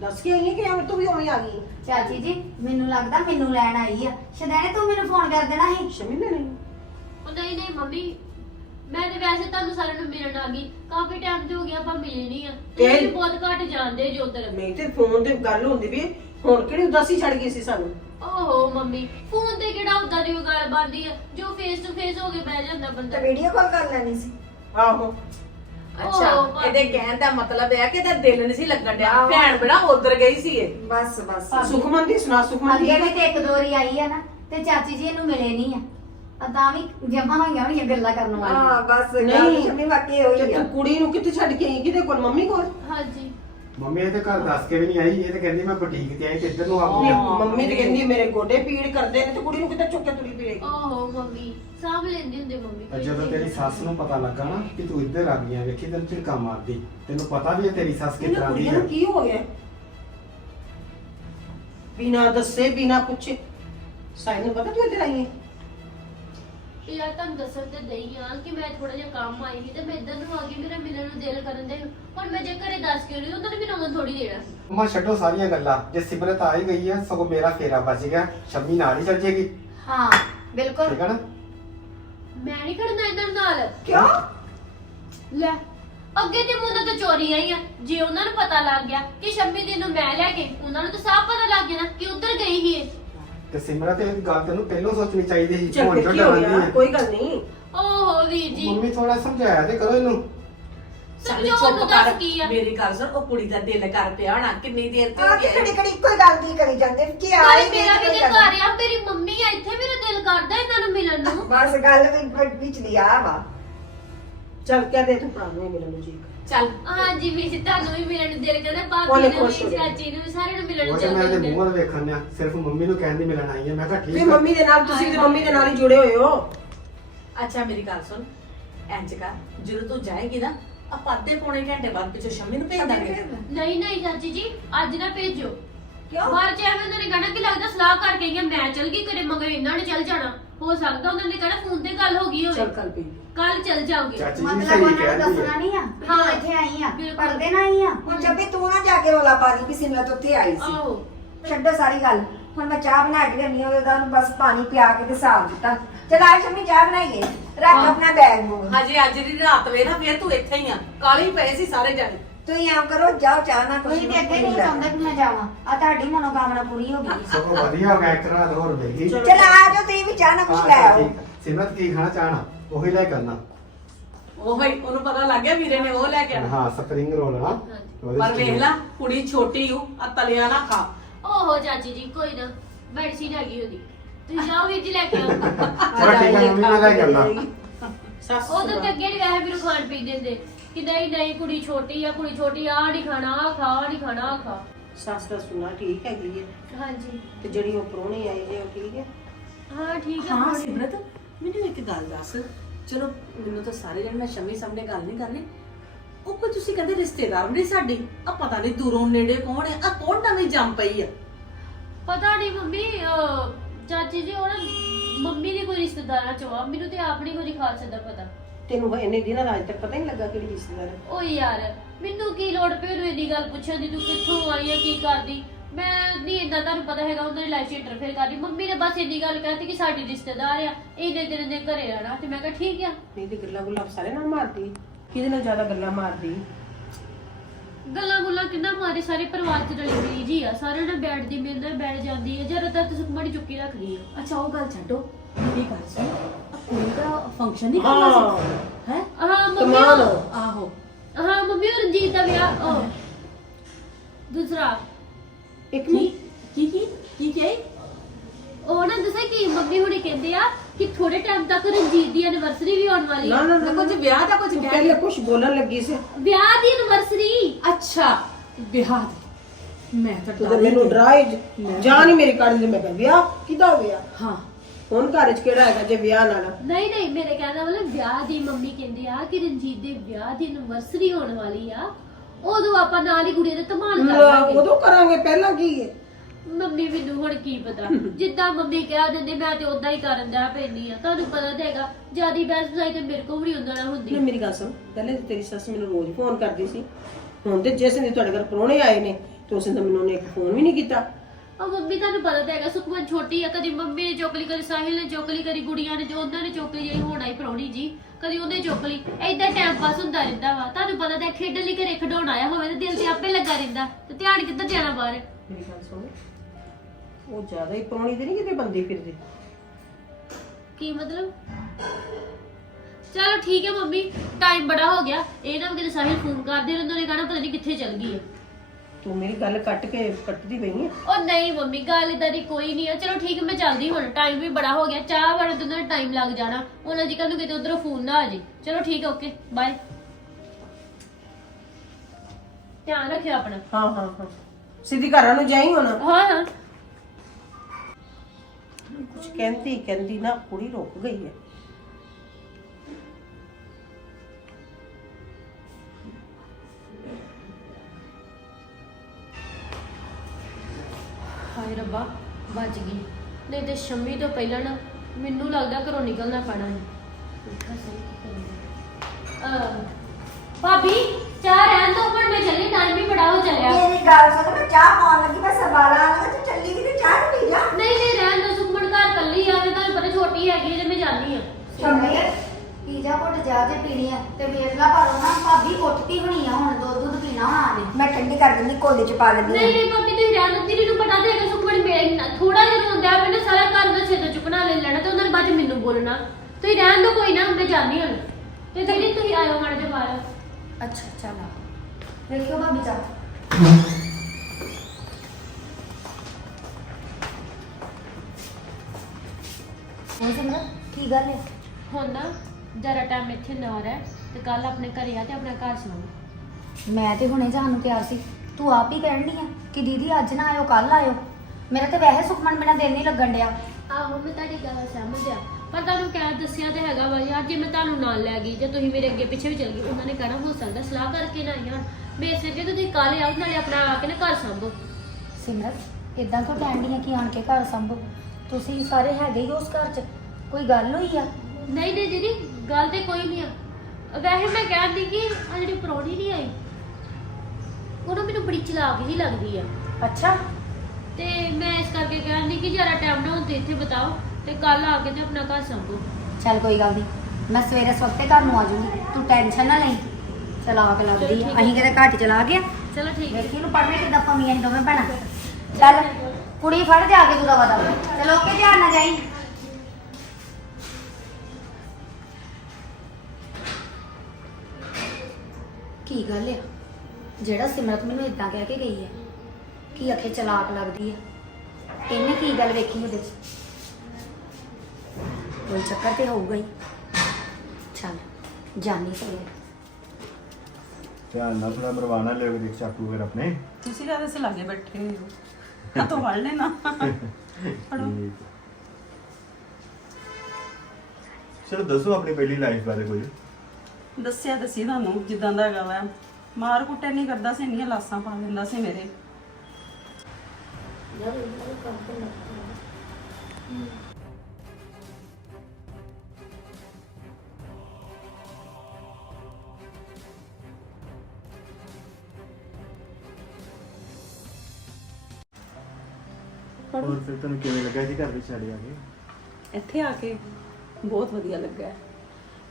ਦੱਸ ਕੇ ਆਈ ਕਿ ਐਵੇਂ ਤੂੰ ਵੀ ਉਵੇਂ ਆ ਗਈ? ਚਾਚੀ ਜੀ ਮੈਨੂੰ ਲੱਗਦਾ ਮੈਨੂੰ ਲੈਣ ਆਈ ਆ। ਸ਼ਦੈਣੇ ਤੂੰ ਮੈਨੂੰ ਫੋਨ ਕਰ ਦੇਣਾ ਸੀ। ਸ਼ਮੀ ਨੇ। ਨਹੀਂ ਉਹ ਨਹੀਂ ਨਹੀਂ ਮੰਮੀ ਮੈਂ ਤੇ ਵੈਸੇ ਤੁਹਾਨੂੰ ਸਾਰਿਆਂ ਨੂੰ ਮਿਲਣ ਆ ਗਈ। ਕਾਫੀ ਟਾਈਮ ਤੇ ਹੋ ਗਿਆ ਆਪਾਂ ਮਿਲੇ ਨਹੀਂ ਆ। ਤੇ- ਤੁਸੀਂ ਵੀ ਬਹੁਤ ਘੱਟ ਜਾਣਦੇ ਜੋ ਉਧਰ। ਨਹੀਂ ਤੇ ਫੋਨ ਤੇ ਗੱਲ ਹੁੰਦੀ ਵੀ ਹੁਣ ਕਿਹੜੀ ਉਦਾਸੀ ਛੱਡ ਗਈ ਸੀ ਸਾਨੂੰ? ਓਹੋ ਮੰਮੀ ਫੋਨ ਤੇ ਕਿਹੜਾ ਉਦਾਂ ਦੀ ਗੱਲ ਬਣਦੀ ਆ? ਜੋ ਫੇਸ ਟੂ ਫੇਸ ਹੋ ਕੇ ਬਹਿ ਜਾਂਦਾ ਬੰਦਾ। ਵੀਡੀਓ ਕਾਲ ਕਰ ਲੈਣੀ ਸੀ। ਆਹੋ। ਅੱਛਾ ਭਾਬੀ। ਇਹਦੇ ਕਹਿਣ ਦਾ ਮਤਲਬ ਇਹ ਆ ਕਿ ਇਹਦਾ ਦਿਲ ਨਹੀਂ ਸੀ ਲੱਗਣ ਡਿਆ। ਭੈਣ ਬੜਾ ਉਧਰ ਗਈ ਸੀ ਇਹ। ਬਸ ਬਸ। ਸੁਖਮਨ ਦੀ ਸੁਣਾ ਸੁਖਮਨ ਦੀ ਅੱਗੇ ਵੀ ਤੇ ਇੱਕ ਦੋ ਵਾਰੀ ਆਈ ਆ ਨਾ ਤੇ ਚਾਚੀ ਜੀ ਇਹਨੂੰ ਮਿਲੇ ਨਹੀਂ ਆ। ਆ ਤਾਂ ਵੀ ਜਮਾ ਹੋਈਆਂ ਹੋਣੀਆਂ ਗੱਲਾਂ ਕਰਨ ਵਾਲੀਆਂ। ਬਸ ਨਹੀਂ। ਸ਼ਮੀ ਵਾਕਈ ਤੇ ਹੋਈ ਆ। ਤੂੰ ਕੁੜੀ ਨੂੰ ਕਿੱਥੇ ਛੱਡ ਕੇ ਆਈ? ਕਿਹਦੇ ਕੋਲ? ਮੰਮੀ ਕੋਲ? ਹਾਂਜੀ। ਮੰਮੀ ਇਹ ਤੇ ਘਰ ਦੱਸ ਕੇ ਵੀ ਨਹੀਂ ਆਈ। ਇਹ ਤੇ ਕਹਿੰਦੀ ਮੈਂ ਬੁਟੀਕ ਤੇ ਆਈ ਤੇ ਇੱਧਰ ਨੂੰ ਆ ਨਹੀਂ, ਗਈ ਮੰਮੀ ਤੇ ਕਹਿੰਦੀ ਮੇਰੇ ਗੋਡੇ ਪੀੜ ਕਰਦੇ ਨੇ ਤੇ ਕੁੜੀ ਨੂੰ ਕਿੱਥੇ ਚੁੱਕ ਕੇ ਤੁਰੀ ਫਿਰੇਗੀ? ਓਹੋ ਮੰਮੀ। ਸਾਂਭ ਲੈਂਦੀ ਹੁੰਦੇ ਮੰਮੀ ਪਰ ਜਦੋਂ ਤੇਰੀ ਸੱਸ ਨੂੰ ਪਤਾ ਲੱਗਾ ਨਾ ਕਿ ਤੂੰ ਇੱਧਰ ਆ ਗਈ ਆ ਵੇਖੀ ਤੈਨੂੰ ਝਿੜਕਾ ਮਾਰਦੀ। ਤੈਨੂੰ ਪਤਾ ਵੀ ਹੈ ਤੇਰੀ ਸੱਸ ਕਿਸ ਇਹਨਾਂ ਤਰ੍ਹਾਂ ਦੀ ਕੁੜੀਆਂ ਹੈ ਨੂੰ ਕੀ ਹੋ ਗਿਆ? ਬਿਨਾ ਦੱਸੇ ਬਿਨਾ ਪੁੱਛੇ। ਸਾਈਨ ਨੂੰ ਪਤਾ ਤੂੰ ਇੱਧਰ ਆਈ ਹੈ ਤੇ ਯਾਰ ਤੁਹਾਨੂੰ ਦੱਸਣ ਤੇ ਨਹੀਂ ਆ ਕਿ ਮੈਂ ਥੋੜਾ ਜਿਹਾ ਕੰਮ ਆਈ ਸੀ ਤੇ ਮੈਂ ਇੱਧਰ ਨੂੰ ਆ ਗਈ ਮੇਰਾ ਮਿਲਣ ਨੂੰ ਦਿਲ ਕਰਨ ਦੇ ਹੁਣ ਮੈਂ ਜੇ ਘਰੇ ਦੱਸ ਕੇ ਨਹੀਂ ਉਹਨਾਂ ਨੇ ਮੈਨੂੰ ਥੋੜੀ ਦੇਣਾ ਮਾ ਛੱਡੋ ਸਾਰੀਆਂ ਗੱਲਾਂ ਜੇ ਸਿਮਰਤ ਆ ਹੀ ਗਈ ਹੈ ਸਗੋਂ ਮੇਰਾ ਫੇਰਾ ਬਚ ਗਿਆ ਸ਼ੰਮੀ ਨਾਲ ਹੀ ਚੱਲ ਜੇਗੀ। ਹਾਂ ਬਿਲਕੁਲ। ਠੀਕ ਹੈ ਨਾ? ਮੈਂ ਨਹੀਂ ਖੜਨਾ ਇਹਨਾਂ ਨਾਲ। ਕਿਉਂ? ਲੈ ਅੱਗੇ ਤੇ ਮੁੰਡਾ ਤਾਂ ਚੋਰੀ ਆਈ ਆ। ਜੇ ਉਹਨਾਂ ਨੂੰ ਪਤਾ ਲੱਗ ਗਿਆ ਕਿ ਸ਼ੰਮੀ ਦੀ ਨੂੰ ਮੈਂ ਲੈ ਕੇ ਉਹਨਾਂ ਨੂੰ ਤਾਂ ਸਾਫ਼ ਪਤਾ ਲੱਗ ਗਿਆ ਨਾ ਕਿ ਉੱਧਰ ਗਈ ਹੀ ਇਹ। ਤੇ ਸਿਮਰਤ ਇਹ ਗੱਲ ਤੈਨੂੰ ਪਹਿਲਾਂ ਸੋਚਣੀ ਚਾਹੀਦੀ ਸੀ ਚੱਲ ਹੁਣ ਫਿਰ ਜੋ ਕੀ ਹੋ ਡਰਾਂਦੀ ਗਿਆ? ਹੈ। ਕੋਈ ਗੱਲ ਨਹੀਂ। ਓਹੋ ਵੀਰ ਜੀ। ਮੰਮੀ ਥੋੜਾ ਸਮਝਾਇਆ ਤੇ ਕਰੋ ਇਹਨੂੰ। ਚੱਲ ਦੱਸ ਕੀ ਆ? ਮੇਰੀ ਗੱਲ ਸੁਣ ਉਹ ਕੁੜੀ ਦਾ ਦਿਲ ਕਰ ਪਿਆ ਹੋਣਾ ਕਿੰਨੀ ਦੇਰ ਤੇ ਆ ਹੋ ਕੇ ਗਈ ਖੜੀ ਖੜੀ ਇੱਕੋ ਹੀ ਗੱਲ ਦੀ ਕਰੀ ਜਾਂਦੇ ਕੀ ਆ ਪਰ ਰਹੀ ਮੇਰਾ ਵੀ ਤੇ ਘਰ ਆ ਮੇਰੀ ਮੰਮੀ ਆ ਇੱਥੇ ਮੇਰਾ ਦਿਲ ਕਰਦਾ ਇਹਨਾਂ ਨੂੰ ਮਿਲਣ ਨੂੰ। ਬਸ ਗੱਲ ਵੀ ਵਿੱਚ ਦੀ ਆ ਵਾ। ਚੱਲ ਕਹਿ ਦੇ ਤੂੰ ਨੂੰ ਮਿਲਣ ਨੂੰ ਜੀ ਚੱਲ। ਹਾਂਜੀ ਵੀਰ ਜੀ ਤੁਹਾਨੂੰ ਵੀ ਮਿਲਣ ਨੂੰ ਦਿਲ ਕਰਦਾ ਉਹਨੇ ਭਾਬੀ ਨੂੰ ਖੁਸ਼ ਹੋ ਵੀ ਜਾਣਾ। ਚਾਚੀ ਨੂੰ ਵੀ ਸਾਰਿਆਂ ਨੂੰ ਮਿਲਣ ਉਹ ਨੂੰ ਤੇ ਚੱਲ ਮੈਂ ਤੇ ਜਾਂਦੇ ਮੂੰਹ ਵੱਲ ਵੇਖਣ ਆ ਸਿਰਫ ਮੰਮੀ ਨੂੰ ਕਹਿਣ ਦੀ ਮਿਲਣ ਆਈ ਹੈ ਮੈਂ ਕਿਹਾ ਵੀ ਠੀਕ ਆ। ਮੰਮੀ ਦੇ ਨਾਲ ਤੁਸੀਂ ਤੇ ਮੰਮੀ ਦੇ ਨਾਲ ਹੀ ਜੁੜੇ ਹੋਏ ਹੋ। ਅੱਛਾ ਮੇਰੀ ਗੱਲ ਸੁਣ। ਇੰਜ ਕਰ ਜਦੋਂ ਤੂੰ ਜਾਏਗੀ ਨਾ ਆਪਾਂ ਅੱਧੇ ਪੌਣੇ ਘੰਟੇ ਬਾਅਦ ਪਿੱਛੇ ਸ਼ੰਮੀ ਨੂੰ ਭੇਜ ਦਾਂਗੇ। ਨਹੀਂ ਨਹੀਂ ਚਾਚੀ ਜੀ ਅੱਜ ਨਾ ਭੇਜੋ ਕਿਉਂ? ਬਾਹਰ ਚ ਐਵੇਂ ਉਹਨਾਂ ਨੇ ਕਹਿਣਾ ਕਿ ਲੱਗਦਾ ਸਲਾਹ ਕਰਕੇ ਗਈਆਂ ਮੈਂ ਚਲ ਗਈ ਕਰੇ ਮਗਰ ਇਹਨਾਂ ਨੇ ਚੱਲ ਜਾਣਾ। ਹੋ ਸਕਦਾ ਉਹਨਾਂ ਨੇ ਕਹਿਣਾ ਫੋਨ ਤੇ ਗੱਲ ਹੋ ਗਈ ਚੱਲ ਹੋਵੇ ਕੱਲ ਪੀ। ਕੱਲ ਚੱਲ ਜਾਓਗੇ ਚਾਚੀ ਜੀ ਮਤਲਬ ਸਹੀ ਉਹਨਾਂ ਨੂੰ ਕਹਿੰਦੀ ਦੱਸਣਾ ਨਹੀਂ ਆ ਹਾਂ। ਹਾਂ ਇੱਥੇ ਆਈ ਆ ਬਿਲਕੁਲ। ਪਰਦੇ ਨਾ ਆਈ ਆ। ਹੁਣ ਜੱਬੀ ਤੂੰ ਨਾ ਜਾ ਕੇ ਰੋਲਾ ਪਾ ਦੀ ਵੀ ਸਿਮਰਤ ਉੱਥੇ ਆਈ ਸੀ। ਆਹੋ। ਛੱਡੋ ਸਾਰੀ ਗੱਲ। ਹੁਣ ਮੈਂ ਚਾਹ ਬਣਾ ਕੇ ਲਿਆਉਣੀ ਉਹਦੇ ਦਾ ਬਸ ਪਾਣੀ ਪਿਆ ਕੇ ਤੇ ਸਾਫ਼ ਦਿੱਤਾ ਚਲ ਆ ਸ਼ਮੀ ਚਾਹ ਬਣਾਈਏ। ਰੱਖ। ਆਪਣਾ ਬੈਗ। ਨੂੰ ਹਜੇ ਅੱਜ ਦੀ ਰਾਤ ਵੇ ਨਾ ਫੇਰ ਤੂੰ ਇੱਥੇ ਹੀ ਆ। ਕਾਲੀ ਪਏ ਸੀ ਸਾਰੇ ਜਾਣੇ। ਤੁਸੀਂ ਆਮ ਕਰੋ ਜਾਓ ਚਾਹ ਨਾ ਤੁਸੀਂ ਤੇ ਅੱਗੇ ਨਹੀਂ ਚਾਹੁੰਦੇ ਕਿ ਮੈਂ ਜਾਵਾਂ। ਆ ਤੁਹਾਡੀ ਮਨੋਕਾਮਨਾ ਪੂਰੀ ਹੋ ਗਈ। ਸਗੋਂ ਵਧੀਆ ਹੋ ਗਿਆ ਇੱਕ ਰਾਤ ਹੋਰ ਮਿਲ ਗਈ ਚਲ। ਆ ਜਾਓ ਤੁਸੀਂ ਵੀ ਚਾਹ ਨਾ ਕੁਛ ਲੈ ਆਓ। ਸਿਮਰਤ ਕੀ ਖਾਣਾ ਚਾਹਣਾ ਉਹੀ ਲੈ ਕਰਨਾ ਉਹ ਹੀ ਉਹਨੂੰ ਪਤਾ ਲੱਗ ਗਿਆ ਵੀਰੇ ਨੇ ਉਹ ਲੈ ਕੇ ਆਉਣਾ। ਹਾਂ ਸਪਰਿੰਗ ਰੋਲ ਨਾ ਉਹਦੇ ਪਰ ਚ ਵੇਖ ਲੈ ਕੁੜੀ ਛੋਟੀ ਹੂੰ ਆ ਤਲਿਆ ਨਾ ਖਾ। ਓਹੋ ਚਾਚੀ ਜੀ ਕੋਈ ਨਾ ਮੈਡੀਸਿਨ ਹੈਗੀ ਉਹਦੀ। ਤੁਸੀਂ ਜਾਓ ਵੀਰ ਜੀ ਲੈ ਕੇ ਆਓ। ਚਲੋ ਠੀਕ ਹੈ ਮੰਮੀ ਮੈਂ ਲੈ ਕੇ ਆਉਣਾ। ਸੱਸ ਉਹ ਤਾਂ ਅੱਗੇ ਨਹੀਂ ਵੈਸੇ ਮੈਨੂੰ ਖਾਣ ਪੀਣ ਦਿੰਦੇ ਕਿ ਨਹੀਂ ਨਹੀਂ ਕੁੜੀ ਛੋਟੀ ਆ ਕੁੜੀ ਛੋਟੀ ਆ ਨਹੀਂ ਖਾਣਾ ਆ ਖਾ ਆਹ ਨਹੀਂ ਖਾਣਾ ਆ ਖਾ। ਸੱਸ ਦਾ ਸੁਣਾ ਠੀਕ ਹੈਗੀ ਹੈ ਹਾਂਜੀ। ਤੇ ਜਿਹੜੀ ਉਹ ਪ੍ਰਾਹੁਣੀ ਆਈ ਜੇ ਉਹ ਠੀਕ ਹੈ ਹਾਂ ਠੀਕ ਆ ਹਾਂ ਸਿਮਰਤ ਮੈਨੂੰ ਇੱਕ ਗੱਲ ਦੱਸ। ਚਲੋ ਮੈਨੂੰ ਤਾਂ ਸਾਰੇ ਜਣ ਮੈਂ ਸ਼ਮੀ ਸਾਹਮਣੇ ਗੱਲ ਨਹੀਂ ਕਰਨੀ। ਉਹ ਕੋਈ ਤੁਸੀਂ ਕਹਿੰਦੇ ਰਿਸ਼ਤੇਦਾਰ ਨਹੀਂ ਸਾਡੀ? ਆ ਪਤਾ ਨਹੀਂ ਦੂਰੋਂ ਨੇੜੇ ਕੌਣ ਹੈ ਆ ਕੌਣ ਨਵੀਂ ਜੰਮ ਪਈ ਆ? ਪਤਾ ਨਹੀਂ ਮੰਮੀ ਅਹ, ਚਾਚੀ ਜੀ ਉਹ ਨਾ ਮੰਮੀ ਦੀ ਕੋਈ ਰਿਸ਼ਤੇਦਾਰਾਂ ਚੋਂ ਆ ਮੈਨੂੰ ਤੇ ਆਪ ਨਹੀਂ ਕੋਈ ਖਾਸ ਦਾ ਪਤਾ। ਤੈਨੂੰ ਇਹਨੇ ਦਿਨਾਂ ਦਾ ਅੱਜ ਤੱਕ ਪਤਾ ਹੀ ਨਹੀਂ ਲੱਗਾ ਕਿਹੜੀ ਰਿਸ਼ਤੇਦਾਰ ਹੈ। ਓ ਯਾਰ ਮੈਨੂੰ ਕੀ ਲੋੜ ਪਈ ਉਹਨੂੰ ਇੰਨੀ ਗੱਲ ਪੁੱਛਣ ਦੀ? ਤੂੰ ਕਿੱਥੋਂ ਆਈ ਆ ਕੀ ਕਰਦੀ? ਮੈਂ ਨਹੀਂ ਇੰਨਾ ਤੁਹਾਨੂੰ ਪਤਾ ਹੈਗਾ ਉਹਨਾਂ ਦੀ ਲਾਈਫ 'ਚ ਇੰਟਰਫੇਅਰ ਕਰਦੀ। ਮੰਮੀ ਨੇ ਬਸ ਇੰਨੀ ਗੱਲ ਕਹਿਤੀ ਕਿ ਸਾਡੀ ਰਿਸ਼ਤੇਦਾਰ ਆ ਇੰਨੇ ਦਿਨ ਦੇ ਘਰੇ ਰਹਿਣਾ ਤੇ ਮੈਂ ਕਿਹਾ ਠੀਕ ਆ। ਨਹੀਂ ਤੇ ਗੱਲਾਂ ਗੁੱਲਾਂ ਸਾਰੇ ਨਾਲ ਮਾਰਦੀ। ਕਿਹਦੇ ਨਾਲ ਜ਼ਿਆਦਾ ਗੱਲਾਂ ਮਾਰਦੀ? ਗੱਲਾਂ ਗੁੱਲਾਂ ਕਿੰਨਾ ਮਾਰੇ ਸਾਰੇ ਪਰਿਵਾਰ 'ਚ ਰਲੀ ਹੋਈ ਜੀ ਆ। ਸਾਰਿਆਂ ਨਾਲ ਬੈਠਦੀ ਮੇਰੇ ਨਾਲ ਬੈਠ ਜਾਂਦੀ ਹੈ ਜ਼ਿਆਦਾਤਰ ਤਾਂ ਸੁਖਮਣੀ ਚੁੱਕੀ ਰੱਖਦੀ ਆ। ਅੱਛਾ ਉਹ ਗੱਲ ਛੱਡੋ। ਮੇਰੀ ਗੱਲ ਸੁਣ ਆਹ ਕੁੜੀ ਦਾ ਫੰਕਸ਼ਨ ਨਹੀਂ ਕਰਨਾ ਸੀ ਹੈ ਹਾਂ ਮੰਮੀ ਕਮਾਲ ਉਹ- ਆਹੋ ਹਾਂ ਮੰਮੀ ਉਹ ਰਣਜੀਤ ਦਾ ਵਿਆਹ ਉਹ ਦੂਸਰਾ ਇੱਕ ਕੀ ਮਿੰਟ ਕੀ ਕੀ ਕੀ ਕੀ ਉਹ ਨਾ ਦੱਸਿਆ ਕਿ ਮੰਮੀ ਹੁਣੇ ਕਹਿੰਦੇ ਆ ਕਿ ਥੋੜੇ ਟਾਈਮ ਤੱਕ ਰਣਜੀਤ ਦੀ ਐਨਵਰਸਰੀ ਵੀ ਆਉਣ ਵਾਲੀ ਨਾ ਹੈ ਨਾ ਨਾ ਕੁਝ ਵਿਆਹ ਦਾ ਕੁਝ ਤੂੰ ਕਹਿ ਪਹਿਲੇ ਕੁਝ ਬੋਲਣ ਲੱਗੀ ਸੀ ਵਿਆਹ ਦੀ ਐਨਵਰਸਰੀ ਅੱਛਾ ਵਿਆਹ ਦੀ ਮੈਂ ਤਾਂ ਤੂੰ ਡਰ ਤਾਂ ਹੀ ਮੈਨੂੰ ਗਈ। ਡਰਾਏ ਜਾਨ ਹੀ ਮੇਰੀ ਕਾਲੀ ਦੇ ਮੈਂ ਕਿਹਾ ਵਿਆਹ ਕਿਦਾ ਵਿਆਹ ਹਾਂ ਹੁਣ ਘਰ ਚ ਕਿਹੜਾ ਹੈਗਾ ਜੇ ਵਿਆਹ ਨਾਲ? ਨਹੀਂ ਨਹੀਂ ਮੇਰੇ ਕਹਿਣ ਦਾ ਮਤਲਬ ਵਿਆਹ ਦੀ ਮੰਮੀ ਕਹਿੰਦੇ ਆ ਕਿ ਰਣਜੀਤ ਦੇ ਵਿਆਹ ਦੀ ਐਨਵਰਸਰੀ ਹੋਣ ਵਾਲੀ ਆ। ਉਦੋਂ ਆਪਾਂ ਨਾਲ ਹੀ ਕੁੜੀਆਂ ਦੇ ਧਮਾਲ ਕਰ ਲਾਂਗੇ। ਉਦੋਂ ਕਰਾਂਗੇ ਪਹਿਲਾਂ ਕੀ ਹੈ? ਮੰਮੀ ਮੈਨੂੰ ਹੁਣ ਕੀ ਪਤਾ। ਜਿੱਦਾਂ ਮੰਮੀ ਕਹਿ ਦਿੰਦੇ ਮੈਂ ਤੇ ਉਦਾਂ ਹੀ ਕਰਨ ਦਾ ਪੈਣੀ ਆ। ਤੁਹਾਨੂੰ ਪਤਾ ਤਾਂ ਹੈਗਾ ਜਿਆਦੀ ਬੈਸ ਬਜ਼ਾਈ ਤੇ ਮੇਰੇ ਕੋਲ ਵੀ ਉਦਾਂ ਨਾ ਹੁੰਦੀ। ਨਾ ਮੇਰੀ ਗੱਲ ਸੁਣ। ਪਹਿਲੇ ਤਾਂ ਤੇਰੀ ਸੱਸ ਮੈਨੂੰ ਰੋਜ਼ ਫੋਨ ਕਰਦੀ ਸੀ। ਹੁਣ ਤੇ ਜਿਸ ਨੇ ਤੁਹਾਡੇ ਘਰ ਪ੍ਰਾਹੁਣੇ ਆਏ ਨੇ ਤੇ ਉਸ ਤਾਂ ਮੈਨੂੰ ਉਹਨੇ ਇੱਕ ਫੋਨ ਵੀ ਨਹੀਂ ਕੀਤਾ। ਆ ਮੰਮੀ ਤੁਹਾਨੂੰ ਪਤਾ ਤਾਂ ਹੈਗਾ ਸੁਖਮਨ ਛੋਟੀ ਆ ਕਦੀ ਮੰਮੀ ਨੇ ਚੁੱਕ ਲਈ ਕਦੀ ਸਾਹਿਲ ਨੇ ਚੁੱਕ ਲਈ ਕਦੀ ਗੁੜੀਆਂ ਨੇ ਜੋ ਉਹਨਾਂ ਨੇ ਚੁੱਕ ਲਈ ਇਹ ਹੋਣਾ ਹੀ ਪ੍ਰਾਹੁਣੀ ਜੀ ਕਦੀ ਉਹਨੇ ਚੁੱਕ ਲਈ। ਏਦਾਂ ਟਾਈਮ ਪਾਸ ਹੁੰਦਾ ਰਹਿੰਦਾ ਵਾ। ਤੁਹਾਨੂੰ ਪਤਾ ਤਾਂ ਹੈ, ਖੇਡਣ ਲਈ ਘਰੇ ਖਿਡੌਣ ਆਇਆ ਹੋਵੇ ਤੇ ਦਿਲ ਤੇ ਆਪੇ ਲੱਗਾ ਰਹਿੰਦਾ। ਤੇ ਧਿਆਨ ਕਿੱਧਰ ਜਾਣਾ ਬਾਹਰ? ਮੇਰੀ ਗੱਲ ਸੁਣ। ਉਹ ਜ਼ਿਆਦਾ ਹੀ ਪ੍ਰਾਹੁਣੀ ਤੇ ਨਹੀਂ ਕਿਤੇ ਬੰਦੀ ਫਿਰਦੀ। ਕੀ ਮਤਲਬ? ਚਲੋ ਠੀਕ ਹੈ ਮੰਮੀ ਟਾਈਮ ਬੜਾ ਹੋ ਗਿਆ। ਇਹ ਨਾ ਵੀ ਕਿਤੇ ਸਾਹਿਲ ਫੋਨ ਕਰਦੇ ਉਹਨਾਂ ਨੇ ਕਹਣਾ ਪਤਾ ਨਹੀਂ ਕਿੱਥੇ ਚਲ ਗਈ ਹੈ। ਤੂੰ ਮੇਰੀ ਗੱਲ ਕੱਟ ਕੇ ਕੱਟਦੀ ਪਈ ਹੈ ਉਹ ਨਹੀਂ ਮੰਮੀ ਗੱਲ ਇਦਾਂ ਦੀ ਕੋਈ ਨਹੀਂ ਆ। ਚਲੋ ਠੀਕ ਮੈਂ ਚੱਲਦੀ ਹੁਣ। ਟਾਈਮ ਵੀ ਬੜਾ ਹੋ ਗਿਆ। ਚਾਹ ਬਣਨ ਤੋਂ ਟਾਈਮ ਲੱਗ ਜਾਣਾ। ਉਹਨਾਂ ਜੀ ਨੂੰ ਕਿਤੇ ਉਧਰੋਂ ਫੋਨ ਨਾ ਆ ਜੇ। ਚਲੋ ਠੀਕ ਹੈ ਓਕੇ ਬਾਏ ਧਿਆਨ ਰੱਖਿਓ ਆਪਣਾ। ਹਾਂ ਹਾਂ ਹਾਂ। ਸਿੱਧੀ ਘਰਾਂ ਨੂੰ ਜਾਈ ਹੁਣ। ਹਾਂ ਹਾਂ। ਕੁਝ ਕਹਿੰਦੀ ਕਹਿੰਦੀ ਨਾ ਕੁੜੀ ਰੁਕ ਗਈ ਹੈ। ਹਾਏ ਰੱਬਾ ਬਚ ਗਈ। ਨਹੀਂ ਤੇ ਸ਼ੰਮੀ ਤੋਂ ਪਹਿਲਾਂ ਨਾ ਮੈਨੂੰ ਲੱਗਦਾ ਘਰੋਂ ਨਿਕਲਣਾ ਪੈਣਾ ਹੈ ਦੇਖਾਂ ਸਹੀ ਕੀ ਕਰਾਂਗੇ। ਅਹ, ਭਾਬੀ ਚਾਹ ਰਹਿਣ ਦੋ ਹੁਣ ਮੈਂ ਚੱਲੀ ਟਾਈਮ ਵੀ ਬੜਾ ਹੋ ਚੱਲਿਆ ਮੇਰੀ ਗੱਲ ਸੁਣ ਮੈਂ ਚਾਹ ਪਾਉਣ ਲੱਗੀ ਮੈਂ ਸਵਾਲਾ ਆਉਂਗਾ ਤੂੰ ਚੱਲੀ ਕਿਤੇ ਚਾਹ ਨਹੀਂ ਪੀ ਜਾ? ਨਹੀਂ ਨਹੀਂ ਰਹਿਣ ਦੋ ਸੁਖਮਣ ਘਰ ਕੱਲੀ ਆ ਮੈਂ ਤੁਹਾਨੂੰ ਪਤਾ ਛੋਟੀ ਹੈਗੀ ਜੇ ਮੈਂ ਜਾਂਦੀ ਆ। ਸ਼ੰਮੀ ਪੀਜ਼ਾ ਘੁੱਟ ਜਾ ਜੇ ਪੀਣੀ ਆ ਤੇ ਵੇਖ ਲਾ ਪਰ ਨਾ ਭਾਬੀ ਉੱਠਦੀ ਹੋਣੀ ਆ ਹੁਣ ਦੁੱਧ ਦੁੱਧ ਪੀਣਾ ਹੋਣਾ ਨੇ ਮੈਂ ਠੰਡੀ ਕਰ ਦਿੰਦੀ ਕੋਲੇ ਚ ਪਾ ਦਿੰਦੀ ਨਹੀਂ ਨਹੀਂ ਭਾਬੀ ਤੁਸੀਂ ਰਹਿਣ ਦੋ ਦੀਦੀ ਨੂੰ ਪਤਾ ਤੇ ਹੈਗਾ ਸੁਖਮਣ ਮੇਰੇ ਥੋੜਾ ਜਿਹਾ ਹੁੰਦਾ ਮੈਨੂੰ ਸਾਰਾ ਘਰ ਦਾ ਛੇਦ ਚੁੱਕਣਾ ਲੈ ਲੈਣਾ ਤੇ ਉਹਨਾਂ ਨੇ ਬਾਅਦ ਚ ਮੈਨੂੰ ਬੋਲਣਾ। ਤੁਸੀਂ ਰਹਿਣ ਦੋ ਕੋਈ ਨਾ ਮੈਂ ਜਾਂਦੀ ਹਾਂ। ਤੇ ਦੀਦੀ ਤੁਸੀਂ ਆਇਓ ਮਾੜੇ ਜਿਹਾ ਬਾਹਰ। ਅੱਛਾ ਚੱਲ ਆ ਵੇਖਿਓ ਭਾਬੀ ਜਾ। ਹੋ ਸਿਮਰਨ ਕੀ ਗੱਲ ਹੈ? ਹੁਣ ਨਾ। ਜਰਾ ਟਾਈਮ ਇੱਥੇ ਨਾ ਰਹਿ ਤੇ ਕੱਲ ਆਪਣੇ ਘਰੇ ਆ ਤੇ ਆਪਣਾ ਘਰ ਸੁਣਾਓ ਮੈਂ ਤੇ ਹੁਣੇ ਜਾਣ ਨੂੰ ਤਿਆਰ ਸੀ ਤੂੰ ਆਪ ਹੀ ਕਹਿਣੀ ਆ ਕਿ ਦੀਦੀ ਅੱਜ ਨਾ ਆਇਓ ਕੱਲ ਆਇਓ। ਮੇਰਾ ਤੇ ਵੈਸੇ ਸੁਖਮਨ ਬਿਨਾ ਦਿਨ ਨਹੀਂ ਲੱਗਣ ਡਿਆ। ਆਹੋ ਮੈਂ ਤੁਹਾਡੀ ਗੱਲ ਸਮਝ ਆ। ਪਰ ਤੁਹਾਨੂੰ ਕਹਿ ਦੱਸਿਆ ਤੇ ਹੈਗਾ ਵਾ ਯਾਰ ਜੇ ਮੈਂ ਤੁਹਾਨੂੰ ਨਾਲ ਲੈ ਗਈ ਜੇ ਤੁਸੀਂ ਮੇਰੇ ਅੱਗੇ ਪਿੱਛੇ ਵੀ ਚੱਲ ਗਏ ਉਹਨਾਂ ਨੇ ਕਹਿਣਾ ਹੋ ਸਕਦਾ ਸਲਾਹ ਕਰਕੇ ਨਾ ਯਾਰ ਬੇਸਿਕ ਜੇ ਤੁਸੀਂ ਕੱਲ ਆਓ ਨਾਲੇ ਆਪਣਾ ਆ ਕੇ ਨਾ ਘਰ ਸੰਭੋ। ਸਿਮਰਤ ਇਦਾਂ ਕਿਉਂ ਕਹਿਣੀ ਆ ਕਿ ਆਣ ਕੇ ਘਰ ਸੰਭੋ? ਤੁਸੀਂ ਸਾਰੇ ਹੈਗੇ ਹੀ ਉਸ ਘਰ 'ਚ ਕੋਈ ਗੱਲ ਹੋਈ ਆ? ਨਹੀਂ ਨਹੀਂ ਦੀਦੀ ਗੱਲ ਤੇ ਕੋਈ ਨਹੀਂ ਆ। ਵੈਸੇ ਮੈਂ ਕਹਿੰਦੀ ਕਿ ਆ ਜਿਹੜੀ ਪਰੌਣੀ ਨਹੀਂ ਆਈ ਉਹਨੂੰ ਮੈਨੂੰ ਬੜੀ ਚਲਾਕ ਹੀ ਲੱਗਦੀ ਆ। ਅੱਛਾ। ਤੇ ਮੈਂ ਇਸ ਕਰਕੇ ਕਹਿੰਦੀ ਕਿ ਜਰਾ ਟਾਈਮ ਨਾ ਹੁੰਦੇ ਇੱਥੇ ਬਤਾਓ ਤੇ ਕੱਲ ਆ ਕੇ ਤੇ ਆਪਣਾ ਘਰ ਸੰਭੋ। ਚੱਲ ਕੋਈ ਗੱਲ ਨਹੀਂ ਮੈਂ ਸਵੇਰੇ ਸਵਖਤੇ ਘਰ ਨੂੰ ਆ ਜਾਊਂਗੀ। ਤੂੰ ਟੈਨਸ਼ਨ ਨਾ ਲਈ ਚਲਾਕ ਲੱਗਦੀ ਆ। ਅਸੀਂ ਕਿਤੇ ਘੱਟ ਚਲਾ ਗਿਆ ਚਲੋ ਠੀਕ ਹੈ ਵੇਖੀ ਨੂੰ ਪੜਨੇ ਕਿੱਦਾਂ ਪਮੀਆਂ ਸੀ ਦੋਵੇਂ ਭੈਣਾਂ। ਚੱਲ ਕੁੜੀ ਫੜ ਜਾ ਕੇ ਤੂੰ ਦਵਾ ਦਵਾ। ਚਲੋ ਓਕੇ ਧਿਆਨ ਨਾ ਜਾਈ। ਕੀ ਗੱਲ ਆ? ਜਿਹੜਾ ਸਿਮਰਤ ਮੈਨੂੰ ਇਦਾਂ ਕਹਿ ਕੇ ਗਈ ਹੈ ਕੀ ਅਖੇ ਚਲਾਕ ਲੱਗਦੀ ਹੈ ਇਹਨੇ ਕੀ ਗੱਲ ਵੇਖੀ ਉਹਦੇ ਚ? ਕੋਈ ਚੱਕਰ ਤੇ ਹੋਊਗਾ ਹੀ। ਚੱਲ ਜਾਨੀ ਸਹੀ ਧਿਆਨ ਨਾਲ ਥੋੜਾ ਮਰਵਾਣਾ ਲਿਓ ਕਿ ਦੇਖ ਚਾਕੂ ਫਿਰ ਆਪਣੇ। ਤੁਸੀਂ ਜ਼ਿਆਦਾ ਸੇ ਲਾਗੇ ਬੈਠੇ ਹੋ। ਆ ਤਾਂ ਵੜ ਲੈਣਾ। ਫੜੋ। ਚਲੋ ਦੱਸੋ ਆਪਣੀ ਪਹਿਲੀ ਲਾਈਫ ਬਾਰੇ ਕੁਝ। ਦੱਸਿਆ ਦੱਸੀ ਤੁਹਾਨੂੰ ਜਿੱਦਾਂ ਦਾ ਹੈਗਾ ਵਾ। ਮਾਰ ਕੁੱਟੇ ਨਹੀਂ ਕਰਦਾ ਸੀ ਇੰਨੀਆਂ ਲਾਸਾਂ ਪਾ ਦਿੰਦਾ ਸੀ ਮੇਰੇ। ਹੋਰ ਫਿਰ ਤੁਹਾਨੂੰ ਕਿਵੇਂ ਲੱਗਾ ਜੀ ਘਰ ਵਿੱਚ ਛੱਡ ਆ ਕੇ? ਇੱਥੇ ਆ ਕੇ ਬਹੁਤ ਵਧੀਆ ਲੱਗਾ। ਹੈ।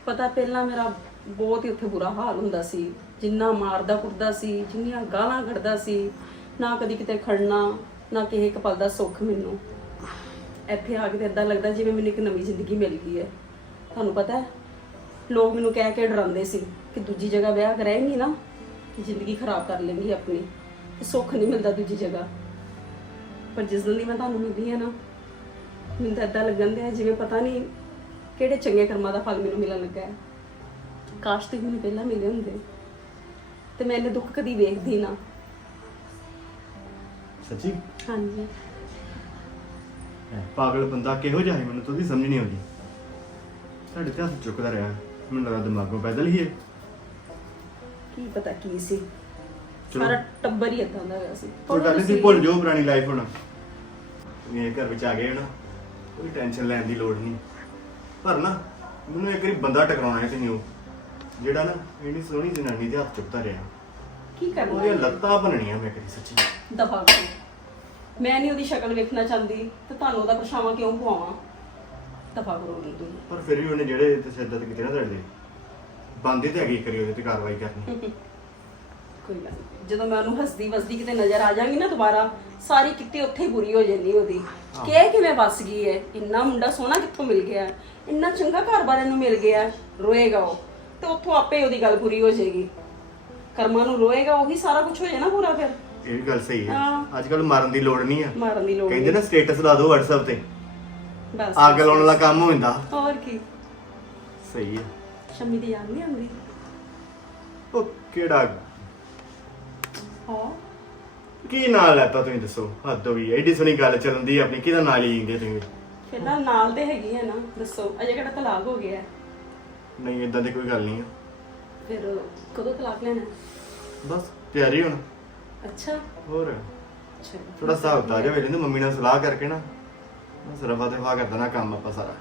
ਪਤਾ ਪਹਿਲਾਂ ਮੇਰਾ ਬਹੁਤ ਹੀ ਉੱਥੇ ਬੁਰਾ ਹਾਲ ਹੁੰਦਾ ਸੀ। ਜਿੰਨਾ ਮਾਰਦਾ ਕੁੱਟਦਾ ਸੀ, ਜਿੰਨੀਆਂ ਗਾਲਾਂ ਕੱਢਦਾ ਸੀ, ਨਾ ਕਦੀ ਕਿਤੇ ਖੜਨਾ, ਨਾ ਕਿਸੇ ਇੱਕ ਪਲ ਦਾ ਸੁੱਖ ਮੈਨੂੰ। ਇੱਥੇ ਆ ਕੇ ਤਾਂ ਇਦਾਂ ਲੱਗਦਾ ਜਿਵੇਂ ਮੈਨੂੰ ਇੱਕ ਨਵੀਂ ਜ਼ਿੰਦਗੀ ਮਿਲ ਗਈ ਹੈ। ਤੁਹਾਨੂੰ ਪਤਾ ਹੈ, ਲੋਕ ਮੈਨੂੰ ਕਹਿ ਕੇ ਡਰਾਉਂਦੇ ਸੀ ਕਿ ਦੂਜੀ ਜਗ੍ਹਾ ਵਿਆਹ ਕਰਾਏਂਗੀ ਨਾ, ਕਿ ਜ਼ਿੰਦਗੀ ਖਰਾਬ ਕਰ ਲੇਂਗੀ ਆਪਣੀ ਕਿ ਸੁੱਖ ਨਹੀਂ ਮਿਲਦਾ ਦੂਜੀ ਜਗ੍ਹਾ। ਪਰ ਜਿਸ ਦਿਨ ਦੀ ਮੈਂ ਤੁਹਾਨੂੰ ਮਿਲੀ ਹਾਂ ਨਾ, ਮੈਨੂੰ ਤਾਂ ਏਦਾਂ ਲੱਗਣ ਦਿਆ ਜਿਵੇਂ ਪਤਾ ਨਹੀਂ ਕਿਹੜੇ ਚੰਗੇ ਕਰਮਾਂ ਦਾ ਫਲ ਮੈਨੂੰ ਮਿਲਣ ਲੱਗਾ ਹੈ? ਕਾਸ਼ ਤੇ ਮੈਨੂੰ ਪਹਿਲਾਂ ਮਿਲੇ ਹੁੰਦੇ ਤੇ ਮੈਂ ਇਹਨੇ ਦੁੱਖ ਕਦੀ ਵੇਖਦੀ ਨਾ। ਸੱਚੀ? ਹਾਂਜੀ। ਪਾਗਲ ਬੰਦਾ ਕਿਹੋ ਜਿਹਾ ਹੈ ਮੈਨੂੰ ਤਾਂ ਉਹਦੀ ਸਮਝ ਨਹੀਂ ਆਉਂਦੀ। ਤੁਹਾਡੇ ਤੇ ਹੱਥ ਚੁੱਕਦਾ ਰਿਹਾ ਮੈਨੂੰ ਲੱਗਾ ਦਿਮਾਗੋਂ ਪੈਦਲ ਹੀ ਹੈ। ਕੀ ਪਤਾ ਕੀ ਸੀ? ਚਲੋ। ਸਾਰਾ ਟੱਬਰ ਹੀ ਏਦਾਂ ਦਾ ਹੈਗਾ ਸੀ। ਕੋਈ ਗੱਲ ਨਹੀਂ ਸੀ ਭੁੱਲ ਜਾਓ ਪੁਰਾਣੀ ਲਾਈਫ ਹੁਣ। ਇਹ ਘਰ ਵਿੱਚ ਆ ਗਏ ਹੋ ਨਾ ਕੋਈ ਟੈਨਸ਼ਨ ਲੈਣ ਦੀ ਲੋੜ ਨਹੀਂ। ਪਰ ਨਾ ਮੈਨੂੰ ਇੱਕ ਵਾਰੀ ਬੰਦਾ ਟਕਰਾਉਣਾ ਹੈ ਤੇ ਉਹ ਜਿਹੜਾ ਨਾ ਇੰਨੀ ਸੋਹਣੀ ਜਨਾਨੀ ਦੇ ਹੱਥ ਚੁੱਕਦਾ ਰਿਹਾ। ਕੀ ਕਰਨਾ ਉਹਦੀਆਂ ਹੈ? ਲੱਤਾਂ ਮੈਂ ਕਰੀ ਸੱਚੀ। ਦਫਾ ਕਰੋ। ਮੈਂ ਨਹੀਂ ਉਹਦੀ ਸ਼ਕਲ ਵੇਖਣਾ ਚਾਹੁੰਦੀ ਤੇ ਤੁਹਾਨੂੰ ਉਹਦਾ ਪਰਛਾਵਾਂ ਕਿਉਂ ਪਵਾਵਾਂ ਦਫਾ ਕਰੋ ਉਹਨੂੰ ਤੁਸੀਂ। ਪਰ ਫਿਰ ਵੀ ਉਹਨੇ ਜਿਹੜੇ ਤਸ਼ੱਦਦ ਕੀਤੇ ਨਾ ਤੁਹਾਡੇ ਬੰਦੀ ਤੇ ਹੈਗੀ ਕਰੀ ਉਹਦੇ ਤੇ ਕਾਰਵਾਈ ਕਰਨੀ। ਕੋਈ ਗੱਲ ਨਹੀਂ। ਜਦੋਂ ਮੈਂ ਉਹਨੂੰ ਹੱਸਦੀ ਵਸਦੀ ਕਿਤੇ ਨਜ਼ਰ ਆ ਜਾਗੀ ਨਾ ਦੁਬਾਰਾ ਸਾਰੀ ਕਿੱਟੀ ਉੱਥੇ ਹੀ ਬੁਰੀ ਹੋ ਜਾਂਦੀ ਉਹਦੀ। ਕਿ ਇਹ ਕਿਵੇਂ ਵੱਸ ਗਈ ਹੈ? ਇੰਨਾ ਮੁੰਡਾ ਸੋਹਣਾ ਕਿੱਥੋਂ ਮਿਲ ਗਿਆ? ਇੰਨਾ ਚੰਗਾ ਘਰ-ਬਾਰ ਇਹਨੂੰ ਮਿਲ ਗਿਆ ਰੋਏਗਾ ਉਹ। ਤੇ ਉੱਥੋਂ ਆਪੇ ਉਹਦੀ ਗੱਲ ਪੂਰੀ ਹੋ ਜਾਏਗੀ। ਕਰਮਾਂ ਨੂੰ ਰੋਏਗਾ ਉਹੀ ਸਾਰਾ ਕੁਝ ਹੋ ਜਾਣਾ ਪੂਰਾ ਫਿਰ। ਇਹ ਵੀ ਗੱਲ ਸਹੀ ਹੈ। ਹਾਂ। ਅੱਜ ਕੱਲ ਮਾਰਨ ਦੀ ਲੋੜ ਨਹੀਂ ਆ। ਮਾਰਨ ਦੀ ਲੋੜ ਕਹਿੰਦੇ ਨਾ ਸਟੇਟਸ ਲਾ ਦਿਓ WhatsApp ਤੇ। ਬਸ। ਅੱਗ ਲਾਉਣ ਵਾਲਾ ਕੰਮ ਹੋ ਜਾਂਦਾ। ਹੋਰ ਕੀ। ਸਹੀ ਹੈ। ਸ਼ੰਮੀ ਦੀ ਯਾਦ ਨਹੀਂ ਆਉਂਦੀ? ਉਹ ਕਿਹੜਾ? ਹਾਂ। ਕੀ ਨਾਂ ਲੈਤਾ ਤੁਸੀਂ ਦੱਸੋ? ਹੱਦ ਹੋ ਗਈ ਐਡੀ ਸੋਹਣੀ ਗੱਲ ਚੱਲਣ ਦੀ ਆਪਣੀ। ਕਿਹਦਾ ਨਾਲ ਹੀ ਲਿੰਦੇ ਤੁਸੀਂ? ਫਿਲਹਾਲ ਨਾਲ ਦੇ ਹੈਗੀ ਹੈ ਨਾ ਦੱਸੋ ਅਜੇ ਕਿਹੜਾ ਤਲਾਕ ਹੋ ਗਿਆ? ਹੈ? ਨਹੀਂ ਇਦਾਂ ਦੀ ਕੋਈ ਗੱਲ ਨਹੀਂ ਆ। ਫਿਰ ਕਦੋਂ ਤਲਾਕ ਲੈਣਾ? ਹੈ? ਬਸ ਤਿਆਰੀ ਹੁਣ। ਅੱਛਾ। ਹੋਰ? ਚਲੋ ਥੋੜਾ ਹਿਸਾਬ ਤਾਜਾ ਵੇਲੇ ਨੂੰ ਮੰਮੀ ਨਾਲ ਸਲਾਹ ਕਰਕੇ ਨਾ ਬਸ ਰਫਾ ਦਫਾ ਕਰ ਦੇਣਾ ਕੰਮ ਆਪਾਂ ਸਾਰਾ।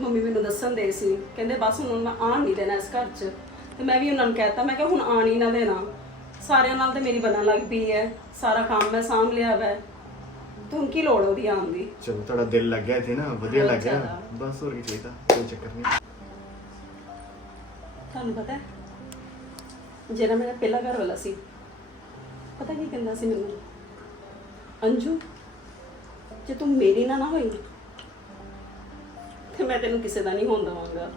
ਮੰਮੀ ਮੈਨੂੰ ਦੱਸਣ ਦੇ ਸੀ ਕਹਿੰਦੇ ਬਸ ਹੁਣ ਮੈਂ ਆਣ ਨਹੀਂ ਦੇਣਾ ਇਸ ਘਰ 'ਚ। ਤੇ ਮੈਂ ਵੀ ਉਹਨਾਂ ਨੂੰ ਕਹਿਤਾ ਮੈਂ ਕਿਹਾ ਹੁਣ ਆਣ ਹੀ ਨਾ ਦੇਣਾ। ਸਾਰਿਆਂ ਨਾਲ ਤੇ ਮੇਰੀ ਬਣਨ ਲੱਗ ਪਈ ਹੈ ਸਾਰਾ ਕੰਮ ਮੈਂ ਸਾਂਭ ਲਿਆ ਵੈ। ਤੇ ਹੁਣ ਕੀ ਲੋੜ ਉਹਦੀ ਆਉਣ ਦੀ। ਚਲੋ ਤੁਹਾਡਾ ਦਿਲ ਲੱਗ ਗਿਆ ਇੱਥੇ ਨਾ ਵਧੀਆ ਲੱਗ ਗਿਆ। ਬਸ ਹੋਰ ਕੀ ਚਾਹੀਦਾ ਕੋਈ ਚੱਕਰ ਨਹੀਂ। ਤੁਹਾਨੂੰ ਪਤਾ ਹੈ ਜਿਹੜਾ ਮੇਰਾ ਪਹਿਲਾ ਘਰ ਵਾਲਾ ਸੀ ਪਤਾ ਕੀ ਕਹਿੰਦਾ ਸੀ ਮੈਨੂੰ? ਅੰਜੂ ਜੇ ਤੂੰ ਮੇਰੀ ਨਾ ਨਾ ਹੋਈ ਤੇ ਮੈਂ ਤੈਨੂੰ ਕਿਸੇ ਦਾ ਨਹੀਂ ਹੋਣ ਦਵਾਂਗਾ।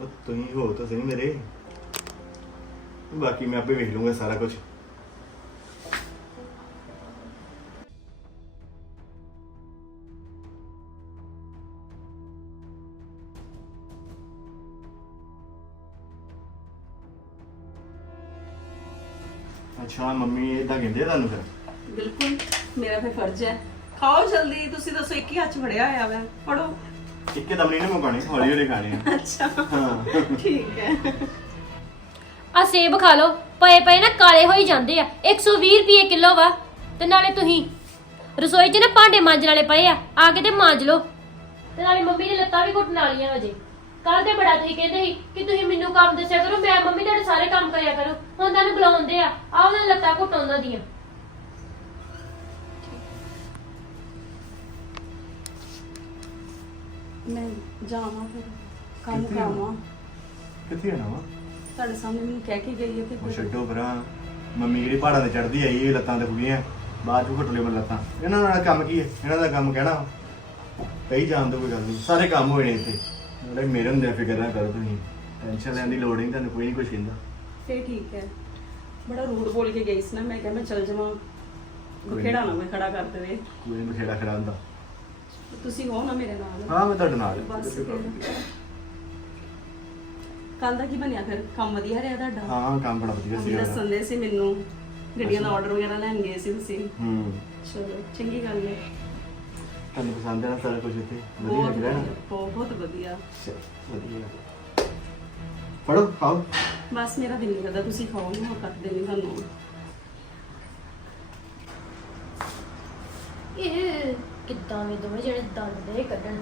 ਉਹ ਤੁਸੀਂ ਹੋ ਤਾਂ ਸਹੀ ਮੇਰੇ। ਬਾਕੀ ਮੈਂ ਆਪੇ ਵੇਖ ਲੂੰਗਾ ਸਾਰਾ ਕੁਝ ਅੱਛਾ ਮੰਮੀ ਇਦਾਂ ਕਹਿੰਦੇ ਆ ਤੁਹਾਨੂੰ ਫਿਰ? ਬਿਲਕੁਲ ਮੇਰਾ ਫੇ ਫਰਜ਼ ਹੈ। ਖਾਓ ਜਲਦੀ ਤੁਸੀਂ ਦੱਸੋ ਇੱਕ ਹੀ ਹੱਥ 'ਚ ਫੜਿਆ ਹੋਇਆ ਵੈ। ਫੜੋ। ਇੱਕੇ ਦਮ ਨਹੀਂ ਨਾ ਮੁਕਾਣੇ ਹੌਲੀ ਹੌਲੀ ਖਾਣੇ ਆ। ਅੱਛਾ। ਹਾਂ। ਠੀਕ ਹੈ। ਆ ਸੇਬ ਖਾ ਲਓ ਪਏ ਪਏ ਨਾ ਕਾਲੇ ਹੋਈ ਜਾਂਦੇ ਆ। 120 ਰੁਪਏ ਕਿਲੋ ਵਾ ਤੇ ਨਾਲੇ ਤੁਸੀਂ ਰਸੋਈ 'ਚ ਨਾ ਭਾਂਡੇ ਮਾਂਜਣ ਵਾਲੇ ਪਏ ਆ ਆ ਕੇ ਤੇ ਮਾਂਜ ਲਓ। ਤੇ ਨਾਲੇ ਮੰਮੀ ਨੇ ਲੱਤਾਂ ਵੀ ਘੁੱਟਣ ਵਾਲੀਆਂ ਅਜੇ ਕੱਲ ਤੇ ਬੜਾ ਤੁਸੀਂ ਕਹਿੰਦੇ ਸੀ ਕਿ ਤੁਸੀਂ ਮੈਨੂੰ ਕੰਮ ਦੱਸਿਆ ਕਰੋ ਮੈਂ ਮੰਮੀ ਤੁਹਾਡੇ ਸਾਰੇ ਕੰਮ ਕਰਿਆ ਕਰੋ। ਹੁਣ ਤੁਹਾਨੂੰ ਬੁਲਾਉਂਦੇ ਆ ਆ ਉਹਨਾਂ ਲੱਤਾਂ ਘੁੱਟ ਉਹਨਾਂ ਦੀਆਂ। ਮੈਂ ਜਾਵਾਂ ਫਿਰ ਕੰਮ ਕਿੱਥੇ ਕਰਾਵਾਂ। ਕਿੱਥੇ ਆਣਾ ਵਾ ਤੁਹਾਡੇ ਸਾਹਮਣੇ ਮੈਨੂੰ ਕਹਿ ਕੇ ਗਈ ਹੈ ਤੇ ਉਹ ਫਿਰ ਛੱਡੋ ਭਰਾ ਮੰਮੀ ਜਿਹੜੀ ਪਹਾੜਾਂ ਤੇ ਚੜਦੀ ਆਈ ਇਹ ਲੱਤਾਂ ਤੇ ਫੁਗੀਆਂ ਬਾਅਦ ਚ ਘੁੱਟ ਲਿਓ ਮੇਰੇ ਲੱਤਾਂ। ਇਹਨਾਂ ਦਾ ਕੰਮ ਕੀ ਹੈ? ਇਹਨਾਂ ਦਾ ਕੰਮ ਕਹਿਣਾ ਕਹੀ ਜਾਣ ਦੋ ਕੋਈ ਗੱਲ ਨਹੀਂ ਸਾਰੇ ਕੰਮ ਹੋਏ ਨੇ ਇੱਥੇ। ਜਿਹੜੇ ਮੇਰੇ ਹੁੰਦੇ ਫਿਕਰ ਨਾ ਕਰੋ ਤੁਸੀਂ। ਟੈਨਸ਼ਨ ਲੈਣ ਦੀ ਲੋੜ ਨਹੀਂ ਤੁਹਾਨੂੰ ਕੋਈ ਨਹੀਂ ਕੁਝ ਕਹਿੰਦਾ। ਫੇ ਠੀਕ ਹੈ। ਬੜਾ ਰੂਡ ਬੋਲ ਕੇ ਗਈ ਸੀ ਨਾ ਮੈਂ ਕਿਹਾ ਮੈਂ ਚਲ ਜਾਵਾਂ। ਬਖੇੜਾ ਨਾ। ਮੈਂ ਖੜਾ ਕਰ ਦੇਵੇ। ਕੋਈ ਨਹੀਂ ਬਖੇੜਾ ਖੜਾ ਹੁੰਦਾ। ਤੁਸੀਂ ਹੋ ਨਾ ਮੇਰੇ ਨਾਲ। ਹਾਂ ਮੈਂ ਤੁਹਾਡੇ ਨਾਲ। ਬਸ ਕੱਲ ਦਾ ਕੀ ਬਣਿਆ ਫਿਰ? ਕੰਮ ਵਧੀਆ ਰਿਹਾ ਤੁਹਾਡਾ? ਹਾਂ ਕੰਮ ਬੜਾ ਵਧੀਆ ਸੀ ਦੱਸਣ ਦੇ ਸੀ ਮੈਨੂੰ। ਗੱਡੀਆਂ ਦਾ ਆਰਡਰ ਵਗੈਰਾ ਲੈਣ ਗਏ ਸੀ ਤੁਸੀਂ। ਹੂੰ। ਚਲੋ ਚੰਗੀ ਗੱਲ ਹੈ। ਤੁਹਾਨੂੰ ਪਸੰਦ ਹੈ ਨਾ ਸਾਰਾ ਕੁਝ ਇੱਥੇ? ਵਧੀਆ ਬਹੁਤ ਲੱਗ ਰਿਹਾ ਨਾ? ਬਹੁਤ ਵਧੀਆ। ਚਲੋ, ਵਧੀਆ। ਫੜੋ ਖਾਓ। ਬਸ ਮੇਰਾ ਦਿਲ ਨਹੀਂ ਕਰਦਾ ਤੁਸੀਂ ਖਾਓ ਨਾ ਕੱਟ ਦੇਣੀ ਤੁਹਾਨੂੰ। ਇਹ ਕਿੱਦਾਂ ਵੀ ਦੋਵੇਂ ਜਿਹੜੇ ਦੰਦ ਦੇ ਕੱਢਣ?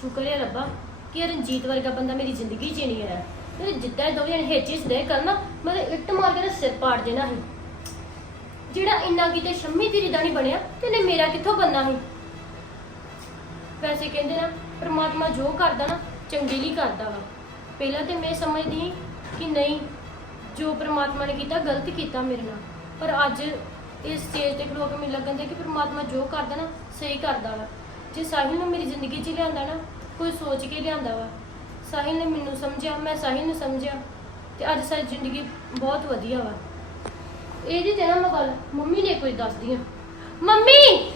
ਸ਼ੁਕਰ ਹੈ ਰੱਬਾ ਕਿ ਇਹ ਰਣਜੀਤ ਵਰਗਾ ਬੰਦਾ ਮੇਰੀ ਜ਼ਿੰਦਗੀ 'ਚ ਹੀ ਨਹੀਂ ਆਇਆ। ਤੇ ਜਿੱਦਾਂ ਇਹ ਦੋਵੇਂ ਜਣੇ ਹੇਚੀਸ ਦੇ ਕਰਨਾ ਮੈਂ ਤਾਂ ਇੱਟ ਮਾਰ ਕੇ ਸਿਰ ਪਾੜ ਦੇਣਾ ਸੀ। ਜਿਹੜਾ ਇੰਨਾ ਕਿਤੇ ਸ਼ੰਮੀ ਤੇਰੀ ਦਾ ਨਹੀਂ ਬਣਿਆ ਤੇ ਨੇ ਮੇਰਾ ਕਿੱਥੋਂ ਬੰਨਾ ਸੀ? ਵੈਸੇ ਕਹਿੰਦੇ ਨਾ, ਪ੍ਰਮਾਤਮਾ ਜੋ ਕਰਦਾ ਨਾ, ਚੰਗੇ ਲਈ ਕਰਦਾ ਵਾ। ਪਹਿਲਾਂ ਤੇ ਮੈਂ ਸਮਝਦੀ ਸੀ ਕਿ ਨਹੀਂ, ਜੋ ਪ੍ਰਮਾਤਮਾ ਨੇ ਕੀਤਾ, ਗਲਤ ਕੀਤਾ ਮੇਰੇ ਨਾਲ। ਪਰ ਅੱਜ ਇਸ ਸਟੇਜ ਤੇ ਖਲੋ ਕੇ ਮੈਨੂੰ ਲੱਗਣ ਦੇ ਕਿ ਪ੍ਰਮਾਤਮਾ ਜੋ ਕਰਦਾ ਨਾ, ਸਹੀ ਕਰਦਾ ਵਾ। ਜੇ ਸਾਹਿਲ ਨੂੰ ਮੇਰੀ ਜ਼ਿੰਦਗੀ 'ਚ ਲਿਆਂਦਾ ਨਾ, ਕੋਈ ਸੋਚ ਕੇ ਲਿਆਂਦਾ ਵਾ। ਸਾਹਿਲ ਨੇ ਮੈਨੂੰ ਸਮਝਿਆ, ਮੈਂ ਸਾਹਿਲ ਨੂੰ ਸਮਝਿਆ, ਤੇ ਅੱਜ ਸਾਡੀ ਜ਼ਿੰਦਗੀ ਬਹੁਤ ਵਧੀਆ ਵਾ। ਇਹਦੀ ਤੇ ਨਾ ਮੈਂ ਗੱਲ ਮੰਮੀ ਨੇ ਕੁਝ ਦੱਸਦੀ ਆ। ਮੰਮੀ!